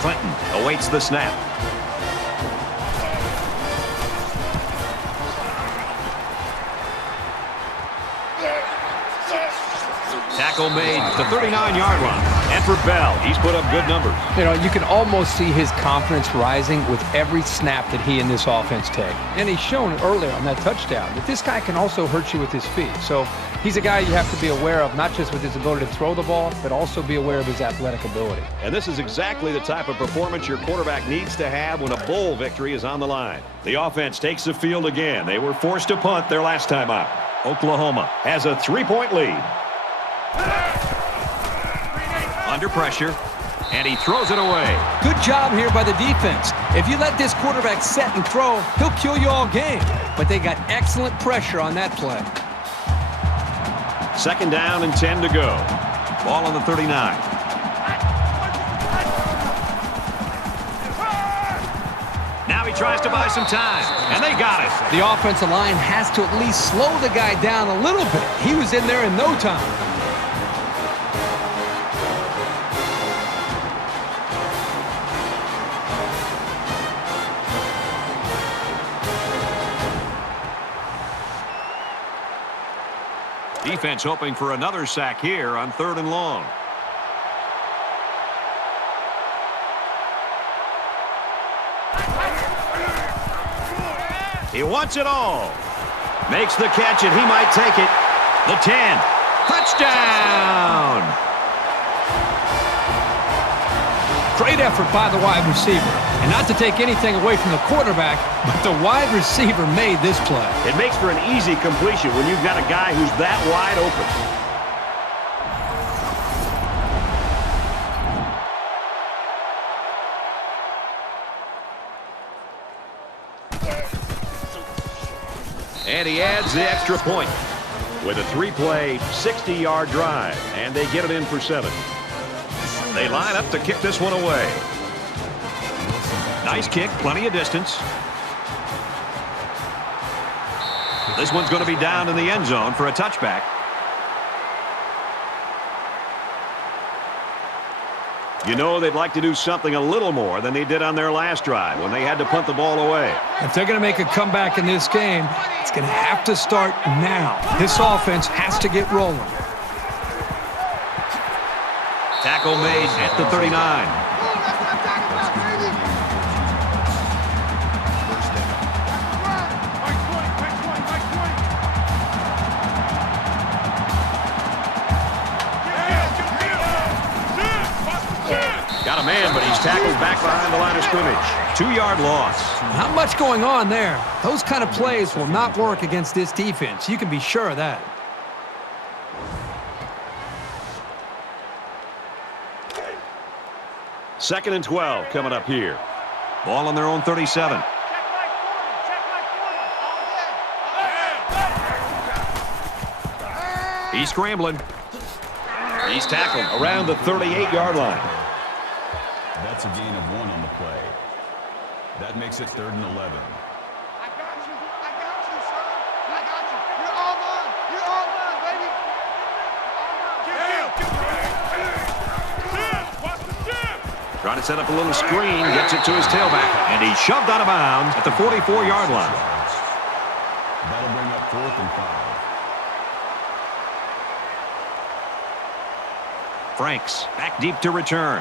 Clinton awaits the snap. Tackle made at the 39-yard line. And for Bell, he's put up good numbers. You know, you can almost see his confidence rising with every snap that he and this offense take. And he's shown earlier on that touchdown that this guy can also hurt you with his feet. So he's a guy you have to be aware of, not just with his ability to throw the ball, but also be aware of his athletic ability. And this is exactly the type of performance your quarterback needs to have when a bowl victory is on the line. The offense takes the field again. They were forced to punt their last time out. Oklahoma has a 3-point lead. Under pressure, and he throws it away. Good job here by the defense. If you let this quarterback set and throw, he'll kill you all game. But they got excellent pressure on that play. 2nd down and 10 to go. Ball on the 39. Now he tries to buy some time, and they got it. The offensive line has to at least slow the guy down a little bit. He was in there in no time. Defense hoping for another sack here on 3rd and long. He wants it all. Makes the catch, and he might take it. The 10. Touchdown! Great effort by the wide receiver. And not to take anything away from the quarterback, but the wide receiver made this play. It makes for an easy completion when you've got a guy who's that wide open. And he adds the extra point with a 3-play, 60-yard drive, and they get it in for 7. They line up to kick this one away. Nice kick, plenty of distance. This one's going to be down in the end zone for a touchback. You know they'd like to do something a little more than they did on their last drive when they had to punt the ball away. If they're going to make a comeback in this game, it's going to have to start now. This offense has to get rolling. Tackle made at the 39. Got a man, but he's tackled back behind the line of scrimmage. 2-yard loss. Not much going on there. Those kind of plays will not work against this defense. You can be sure of that. Second and 12 coming up here. Ball on their own 37. He's scrambling. He's tackled around the 38-yard line. That's a gain of 1 on the play. That makes it 3rd and 11. I got you. I got you, son. I got you. You're all mine. You're all mine, baby. Trying to set up a little screen, gets it to his tailback, and he's shoved out of bounds at the 44-yard line. That'll bring up 4th and 5. Franks back deep to return.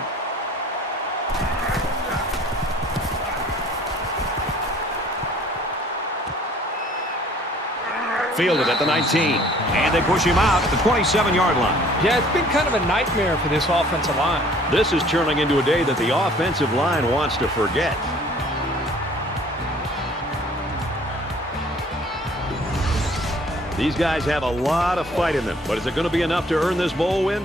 Fielded at the 19. And they push him out at the 27-yard line. Yeah, it's been kind of a nightmare for this offensive line. This is turning into a day that the offensive line wants to forget. These guys have a lot of fight in them, but is it going to be enough to earn this bowl win?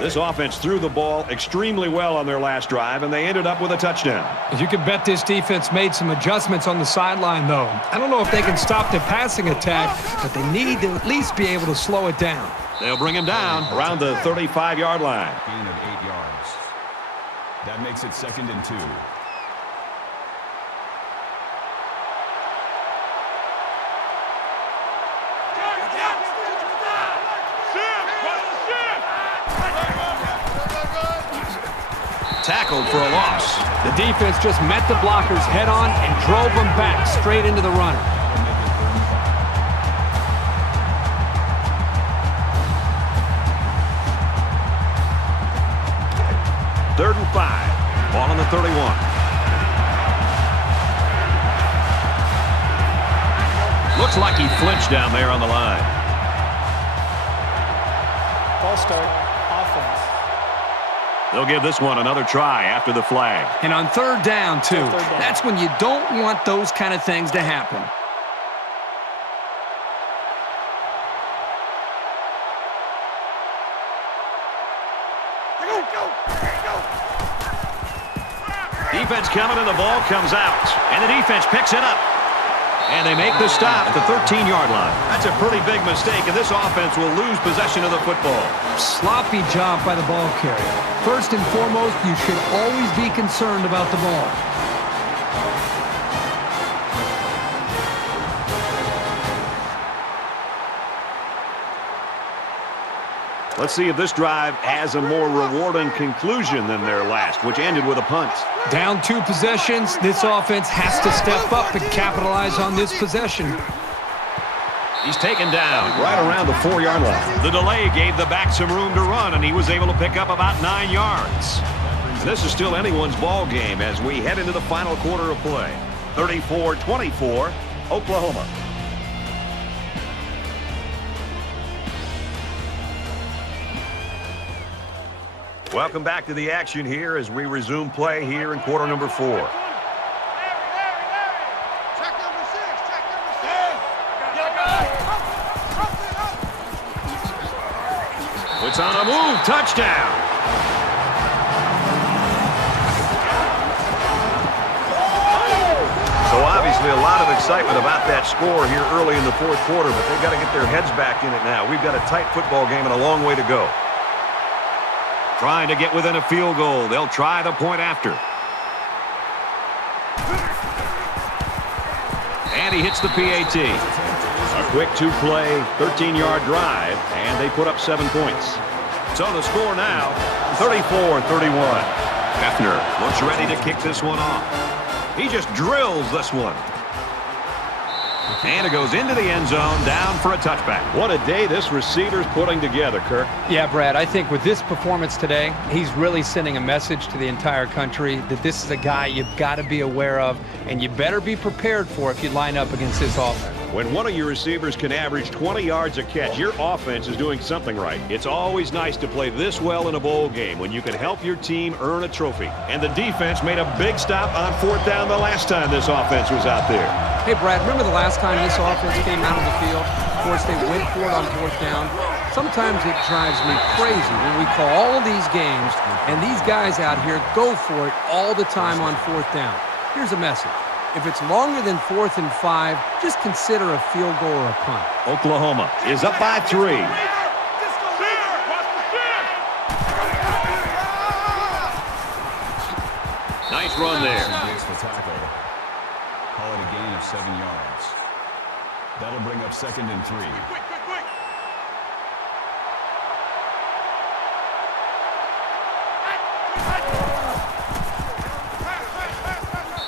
This offense threw the ball extremely well on their last drive, and they ended up with a touchdown. You can bet this defense made some adjustments on the sideline, though. I don't know if they can stop the passing attack, but they need to at least be able to slow it down. They'll bring him down around the 35-yard line. Gain of 8 yards. That makes it 2nd and 2. Tackled for a loss. The defense just met the blockers head on and drove them back straight into the runner. Third and 5. Ball on the 31. Looks like he flinched down there on the line. Ball start, offense. They'll give this one another try after the flag. And on third down, too. Third down. That's when you don't want those kind of things to happen. Defense coming and the ball comes out. And the defense picks it up. And they make the stop at the 13-yard line. That's a pretty big mistake, and this offense will lose possession of the football. Sloppy job by the ball carrier. First and foremost, you should always be concerned about the ball. Let's see if this drive has a more rewarding conclusion than their last, which ended with a punt. Down 2 possessions, this offense has to step up and capitalize on this possession. He's taken down right around the 4-yard line. The delay gave the back some room to run, and he was able to pick up about 9 yards. And this is still anyone's ball game as we head into the final quarter of play. 34-24, Oklahoma. Welcome back to the action here as we resume play here in quarter number 4. Check number 6. Check number 6. It's on a move. Touchdown. So obviously a lot of excitement about that score here early in the fourth quarter, but they've got to get their heads back in it now. We've got a tight football game and a long way to go. Trying to get within a field goal. They'll try the point after. And he hits the PAT. A quick 2-play, 13-yard drive, and they put up 7 points. So the score now, 34-31. Hefner looks ready to kick this one off. He just drills this one. And it goes into the end zone, down for a touchback. What a day this receiver's putting together, Kirk. Yeah, Brad, I think with this performance today, he's really sending a message to the entire country that this is a guy you've got to be aware of, and you better be prepared for if you line up against this offense. When one of your receivers can average 20 yards a catch, your offense is doing something right. It's always nice to play this well in a bowl game when you can help your team earn a trophy. And the defense made a big stop on 4th down the last time this offense was out there. Hey, Brad, remember the last time this offense came out of the field? Of course, they went for it on 4th down. Sometimes it drives me crazy when we call all of these games, and these guys out here go for it all the time on 4th down. Here's a message. If it's longer than 4th and 5, just consider a field goal or a punt. Oklahoma is up by 3. Nice run there. Breaks the tackle. Call it a gain of 7 yards. That'll bring up 2nd and 3. Quick.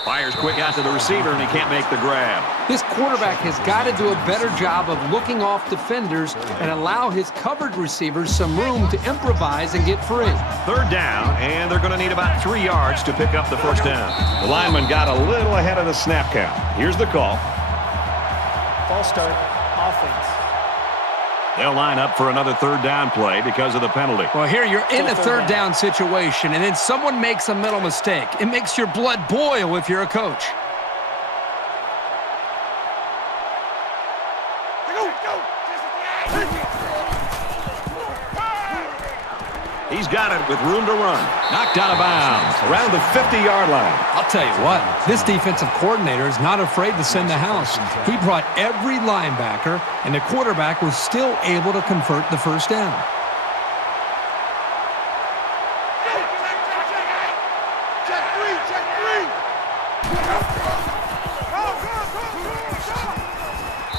Fires quick out to the receiver, and he can't make the grab. This quarterback has got to do a better job of looking off defenders and allow his covered receivers some room to improvise and get free. 3rd down, and they're going to need about 3 yards to pick up the first down. The lineman got a little ahead of the snap count. Here's the call. Ball start, offense. They'll line up for another 3rd down play because of the penalty. Well, here you're in a third down situation, and then someone makes a mental mistake. It makes your blood boil if you're a coach. He's got it with room to run. Knocked out of bounds around the 50-yard line. I'll tell you what, this defensive coordinator is not afraid to send the house. He brought every linebacker, and the quarterback was still able to convert the first down.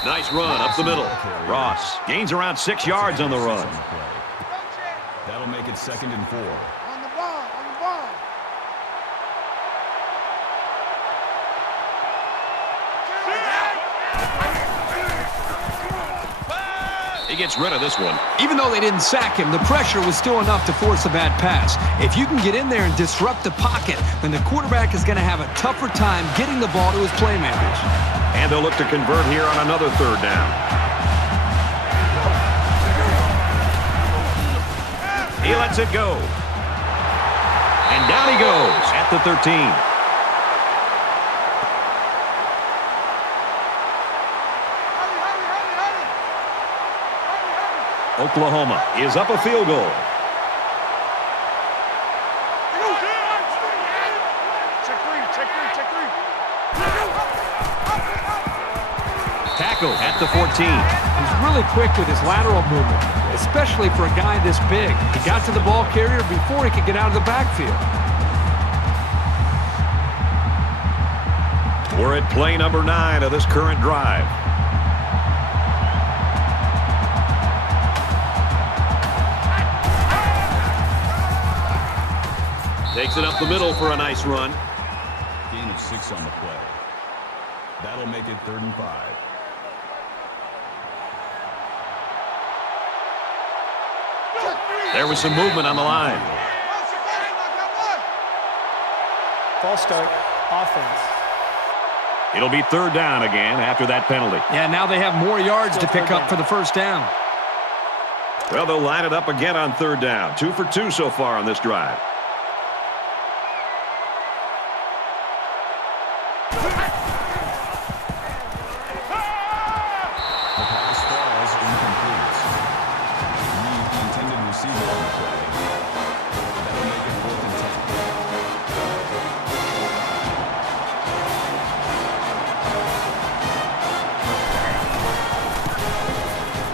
Nice run up the middle. Ross gains around 6 yards on the run. That'll make it 2nd and 4. On the ball. gets rid of this one. Even though they didn't sack him, the pressure was still enough to force a bad pass. If you can get in there and disrupt the pocket, then the quarterback is going to have a tougher time getting the ball to his playmakers. And they'll look to convert here on another third down. He lets it go. And down he goes at the 13. Oklahoma is up a field goal. Tackle at the 14. He's really quick with his lateral movement, especially for a guy this big. He got to the ball carrier before he could get out of the backfield. We're at play number 9 of this current drive. Takes it up the middle for a nice run. Gain of 6 on the play. That'll make it 3rd and 5. There was some movement on the line. False start, offense. It'll be 3rd down again after that penalty. Yeah, now they have more yards to pick up for the first down. Well, they'll line it up again on 3rd down. 2 for 2 so far on this drive.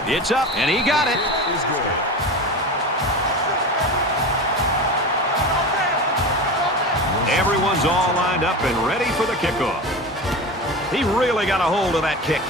It's up, and he got it. Everyone's all lined up and ready for the kickoff. He really got a hold of that kick.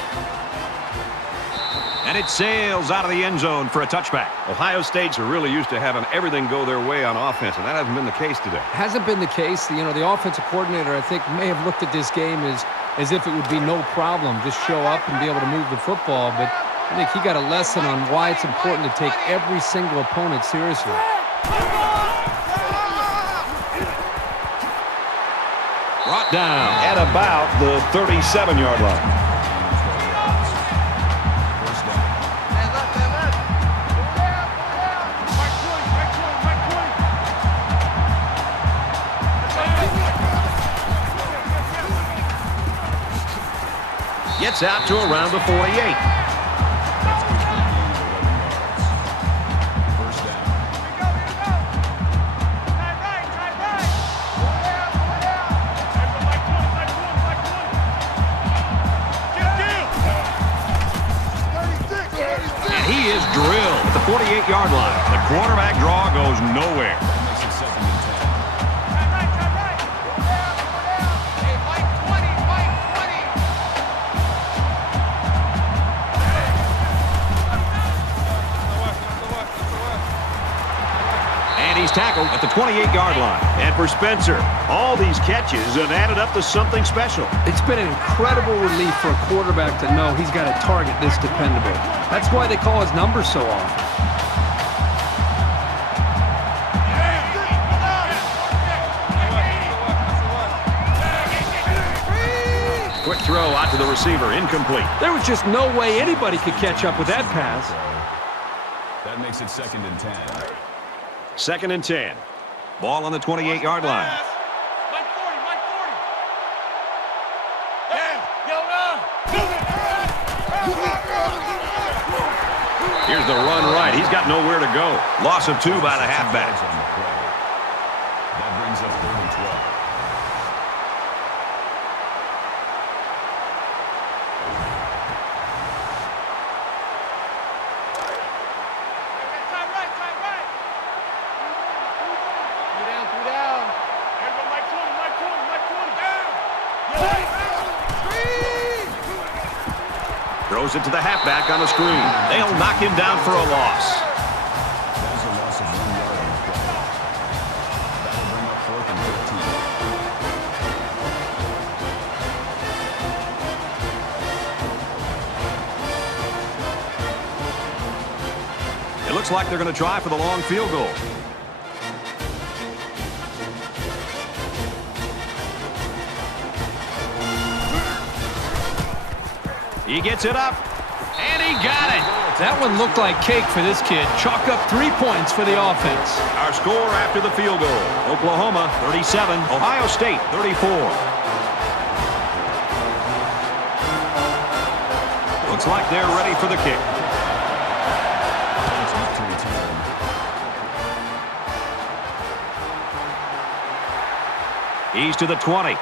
And it sails out of the end zone for a touchback. Ohio State's are really used to having everything go their way on offense, and that hasn't been the case today. Hasn't been the case. You know, the offensive coordinator, I think, may have looked at this game as if it would be no problem. Just show up and be able to move the football, but I think he got a lesson on why it's important to take every single opponent seriously. Brought down at about the 37-yard line. Gets out to around the 48. And he is drilled at the 48-yard line. The quarterback draw goes nowhere. He's tackled at the 28-yard line. And for Spencer, all these catches have added up to something special. It's been an incredible relief for a quarterback to know he's got a target this dependable. That's why they call his number so often. Quick throw out to the receiver, incomplete. There was just no way anybody could catch up with that pass. That makes it 2nd and 10. 2nd and 10. Ball on the 28-yard line. Here's the run right. He's got nowhere to go. Loss of 2 by the halfback. That brings up 3rd and 12. Throws it to the halfback on the screen. They'll knock him down for a loss. That's a loss of 1 yard on the play. That'll bring up 4th and 15. It looks like they're going to try for the long field goal. He gets it up, and he got it. That one looked like cake for this kid. Chalk up 3 points for the offense. Our score after the field goal. Oklahoma 37, Ohio State 34. Looks like they're ready for the kick. He's to the 20.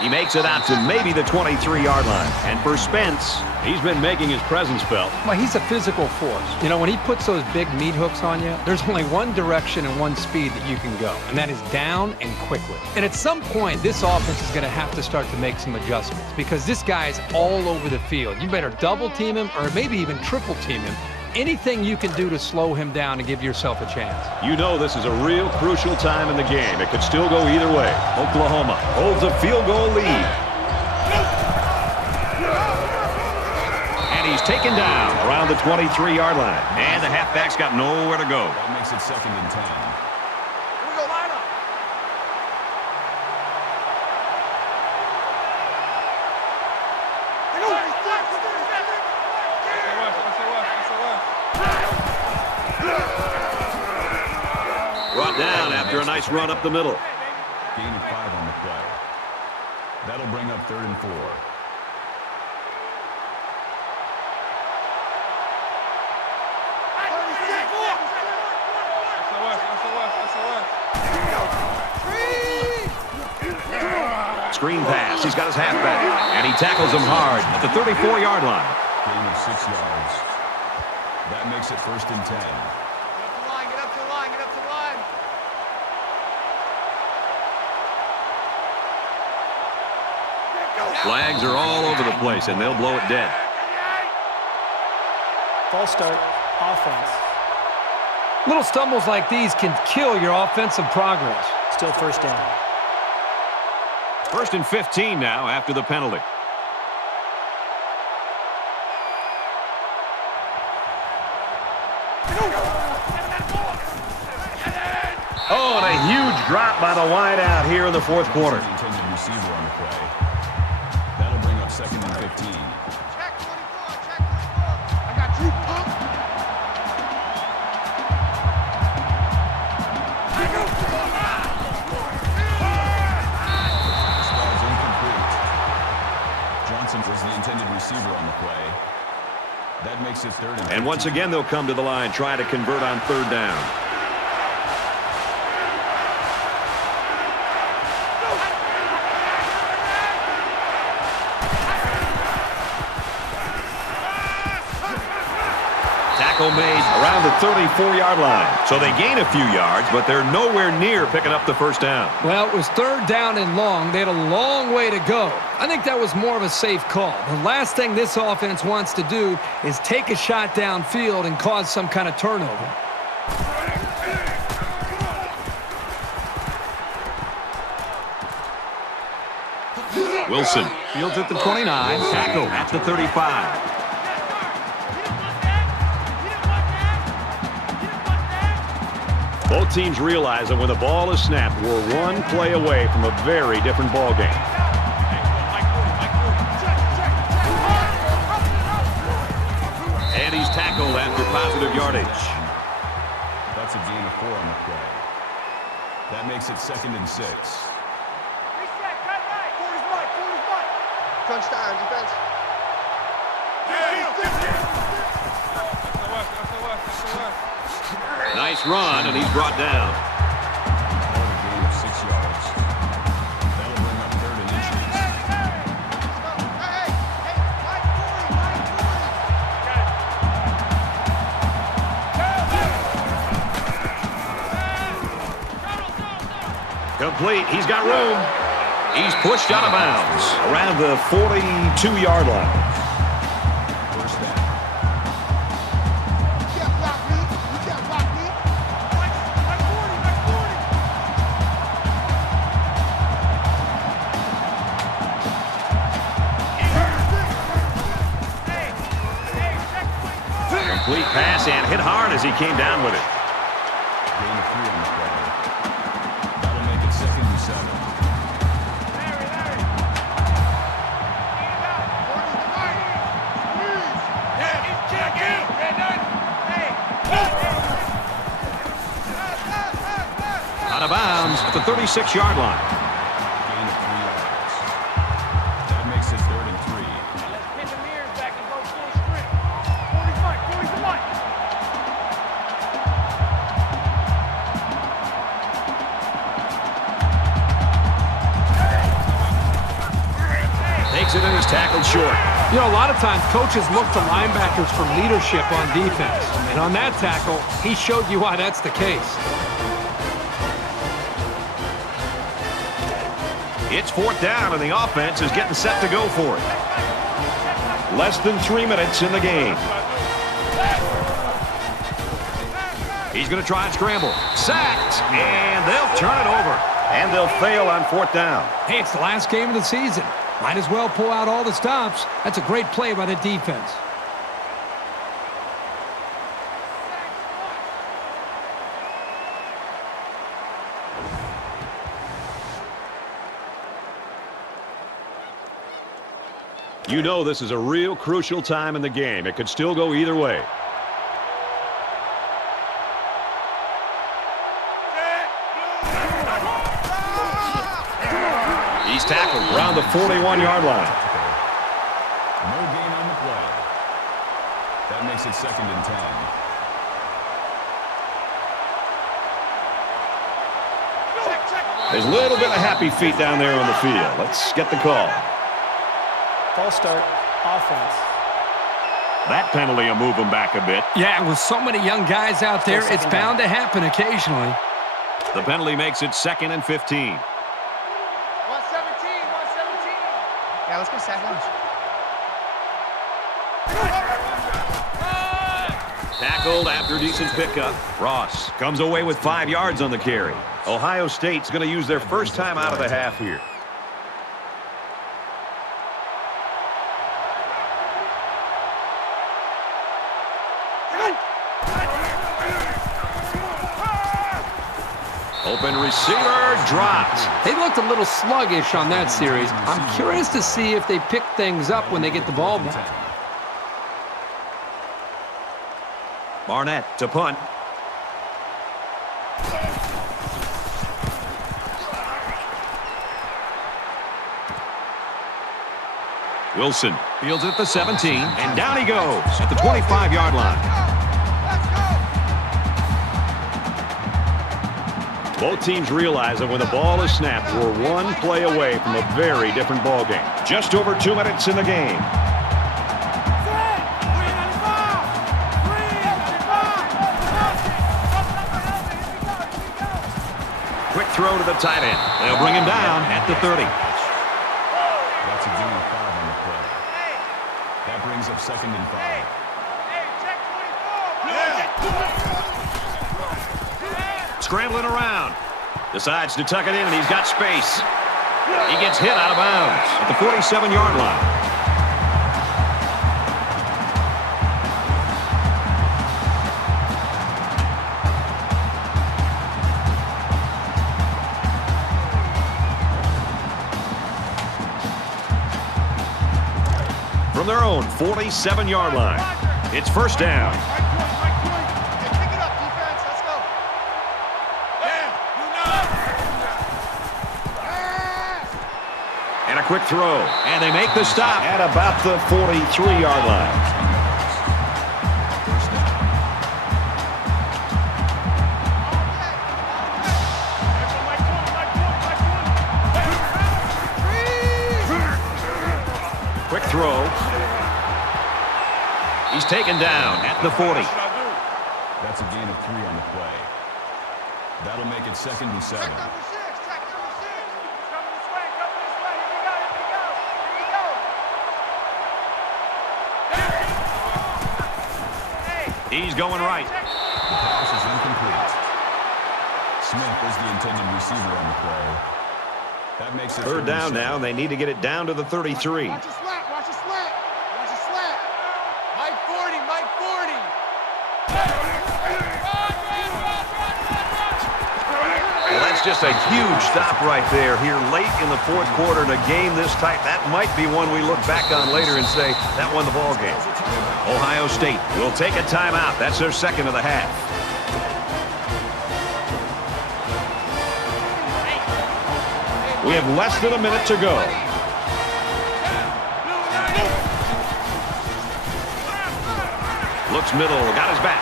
He makes it out to maybe the 23-yard line. And for Spence, he's been making his presence felt. Well, he's a physical force. You know, when he puts those big meat hooks on you, there's only one direction and one speed that you can go, and that is down and quickly. And at some point, this offense is going to have to start to make some adjustments because this guy is all over the field. You better double team him or maybe even triple team him. Anything you can do to slow him down and give yourself a chance. You know this is a real crucial time in the game. It could still go either way. Oklahoma holds a field goal lead. And he's taken down around the 23-yard line. And the halfback's got nowhere to go. That makes it 2nd and 10. Here we go, line up. Brought down after a nice run up the middle. Gain of 5 on the play. That'll bring up 3rd and 4. Screen pass. He's got his halfback. And he tackles him hard at the 34-yard line. Gain of 6 yards. That makes it 1st and 10. Get up to the line, get up to the line. Flags are all over the place, and they'll blow it dead. False start, offense. Little stumbles like these can kill your offensive progress. Still first down. 1st and 15 now after the penalty. Oh, and a huge drop by the wide out here in the 4th quarter. The intended receiver on the play. That'll bring up 2nd and 15. Check 24, check 24. I got you, punk. This ball's incomplete. Johnson was the intended receiver on the play. That makes it 3rd and 15. And once again, they'll come to the line, try to convert on 3rd down. Tackle made around the 34-yard line. So they gain a few yards, but they're nowhere near picking up the 1st down. Well, it was 3rd down and long. They had a long way to go. I think that was more of a safe call. The last thing this offense wants to do is take a shot downfield and cause some kind of turnover. Wilson fields at the 29, tackle at the 35. Both teams realize that when the ball is snapped, we're one play away from a very different ball game. And he's tackled after positive yardage. That's a gain of 4 on the play. That makes it 2nd and 6. Reset, cut right. Forward his butt. Crunch time, defense. Nice run, and he's brought down. Another gain of 6 yards. That'll bring up 3rd and inches. Hey, Complete. He's got room. He's pushed out of bounds around the 42-yard line. First down. You can't block me. You can't block me. Like 40. Complete pass and hit hard. hard as he came down with it. Gain of 3 on the play. That'll make it 2nd and 7. Out of bounds at the 36-yard line. Gain of 3 yards. That makes it 3rd and 3. Let's pin the mirrors back and go full sprint. 40 the light. Takes it and he's tackled short. You know, a lot of times coaches look to linebackers for leadership on defense. And on that tackle, he showed you why that's the case. It's 4th down, and the offense is getting set to go for it. Less than 3 minutes in the game. He's going to try and scramble. Sacked, and they'll turn it over. And they'll fail on 4th down. Hey, it's the last game of the season. Might as well pull out all the stops. That's a great play by the defense. You know this is a real crucial time in the game. It could still go either way. He's tackled around the 41-yard line. No gain on the play. That makes it 2nd and 10. There's a little bit of happy feet down there on the field. Let's get the call. False start, offense. That penalty will move them back a bit. Yeah, with so many young guys out there, it's bound to happen occasionally. The penalty makes it 2nd and 15. 117, 117. Yeah, let's go sack lunch. Tackled after decent pickup. Ross comes away with 5 yards on the carry. Ohio State's going to use their first time out of the half here. Open receiver dropped. They looked a little sluggish on that series. I'm curious to see if they pick things up when they get the ball back. Barnett to punt. Wilson fields it at the 17, and down he goes at the 25-yard line. Both teams realize that when the ball is snapped, we're one play away from a very different ball game. Just over 2 minutes in the game. Quick throw to the tight end. They'll bring him down at the 30. That's a gain of 5 on the play. That brings up 2nd and 5. Scrambling around. Decides to tuck it in, and he's got space. He gets hit out of bounds at the 47-yard line. From their own 47-yard line, it's 1st down. And a quick throw. And they make the stop at about the 43-yard line. Quick throw. He's taken down at the 40. That's a gain of 3 on the play. That'll make it 2nd and 7. He's going right. The pass is incomplete. Smith is the intended receiver on the play. That makes it 3rd down now, and they need to get it down to the 33. Watch a slat, watch a slat, watch a slat. Mike 40, Mike 40. just a huge stop right there here late in the fourth quarter in a game this tight. That might be one we look back on later and say that won the ball game. Ohio State will take a timeout. That's their second of the half. We have less than a minute to go. Looks middle, got his back.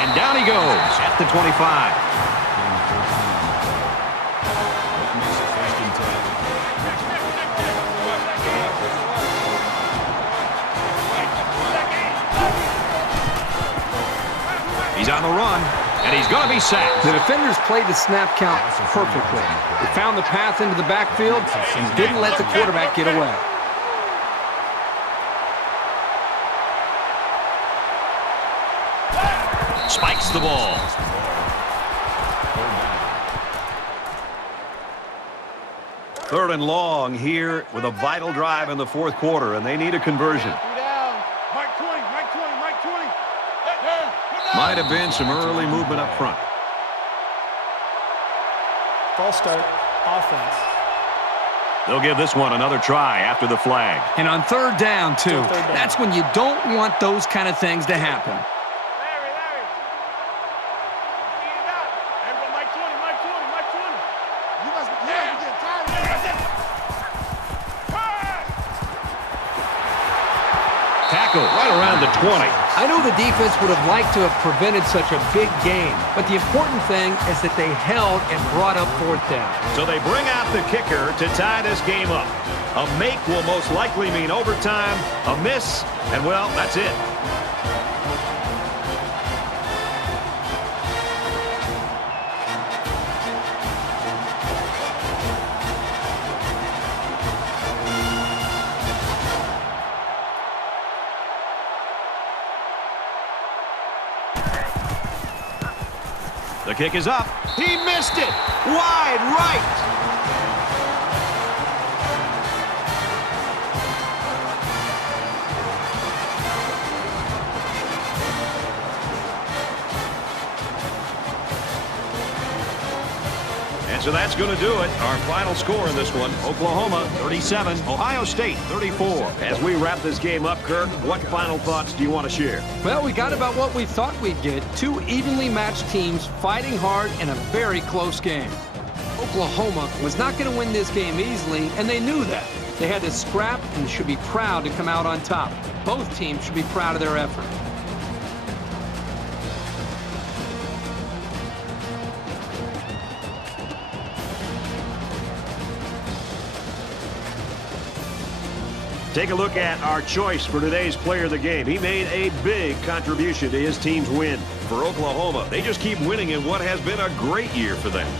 And down he goes at the 25. He's on the run, and he's going to be sacked. The defenders played the snap count perfectly. They found the path into the backfield and didn't let the quarterback get away. Spikes the ball. Third and long here with a vital drive in the fourth quarter, and they need a conversion. Mike 20, Mike 20, Mike 20. Might have been some early movement up front. False start, offense. They'll give this one another try after the flag. And on third down, too. Third down. That's when you don't want those kind of things to happen. Larry. Get it out. Everybody, Mike 20, Mike 20, Mike 20. You must be getting tired of it. Tackle right around the 20. I know the defense would have liked to have prevented such a big game, but the important thing is that they held and brought up fourth down. So they bring out the kicker to tie this game up. A make will most likely mean overtime, a miss, and well, that's it. The kick is up. He missed it. Wide right. And so that's going to do it. Our final score in this one, Oklahoma 37, Ohio State 34. As we wrap this game up, Kirk, what final thoughts do you want to share? Well, we got about what we thought we'd get. Two evenly matched teams fighting hard in a very close game. Oklahoma was not going to win this game easily, and they knew that. They had to scrap and should be proud to come out on top. Both teams should be proud of their effort. Take a look at our choice for today's player of the game. He made a big contribution to his team's win. For Oklahoma, they just keep winning in what has been a great year for them.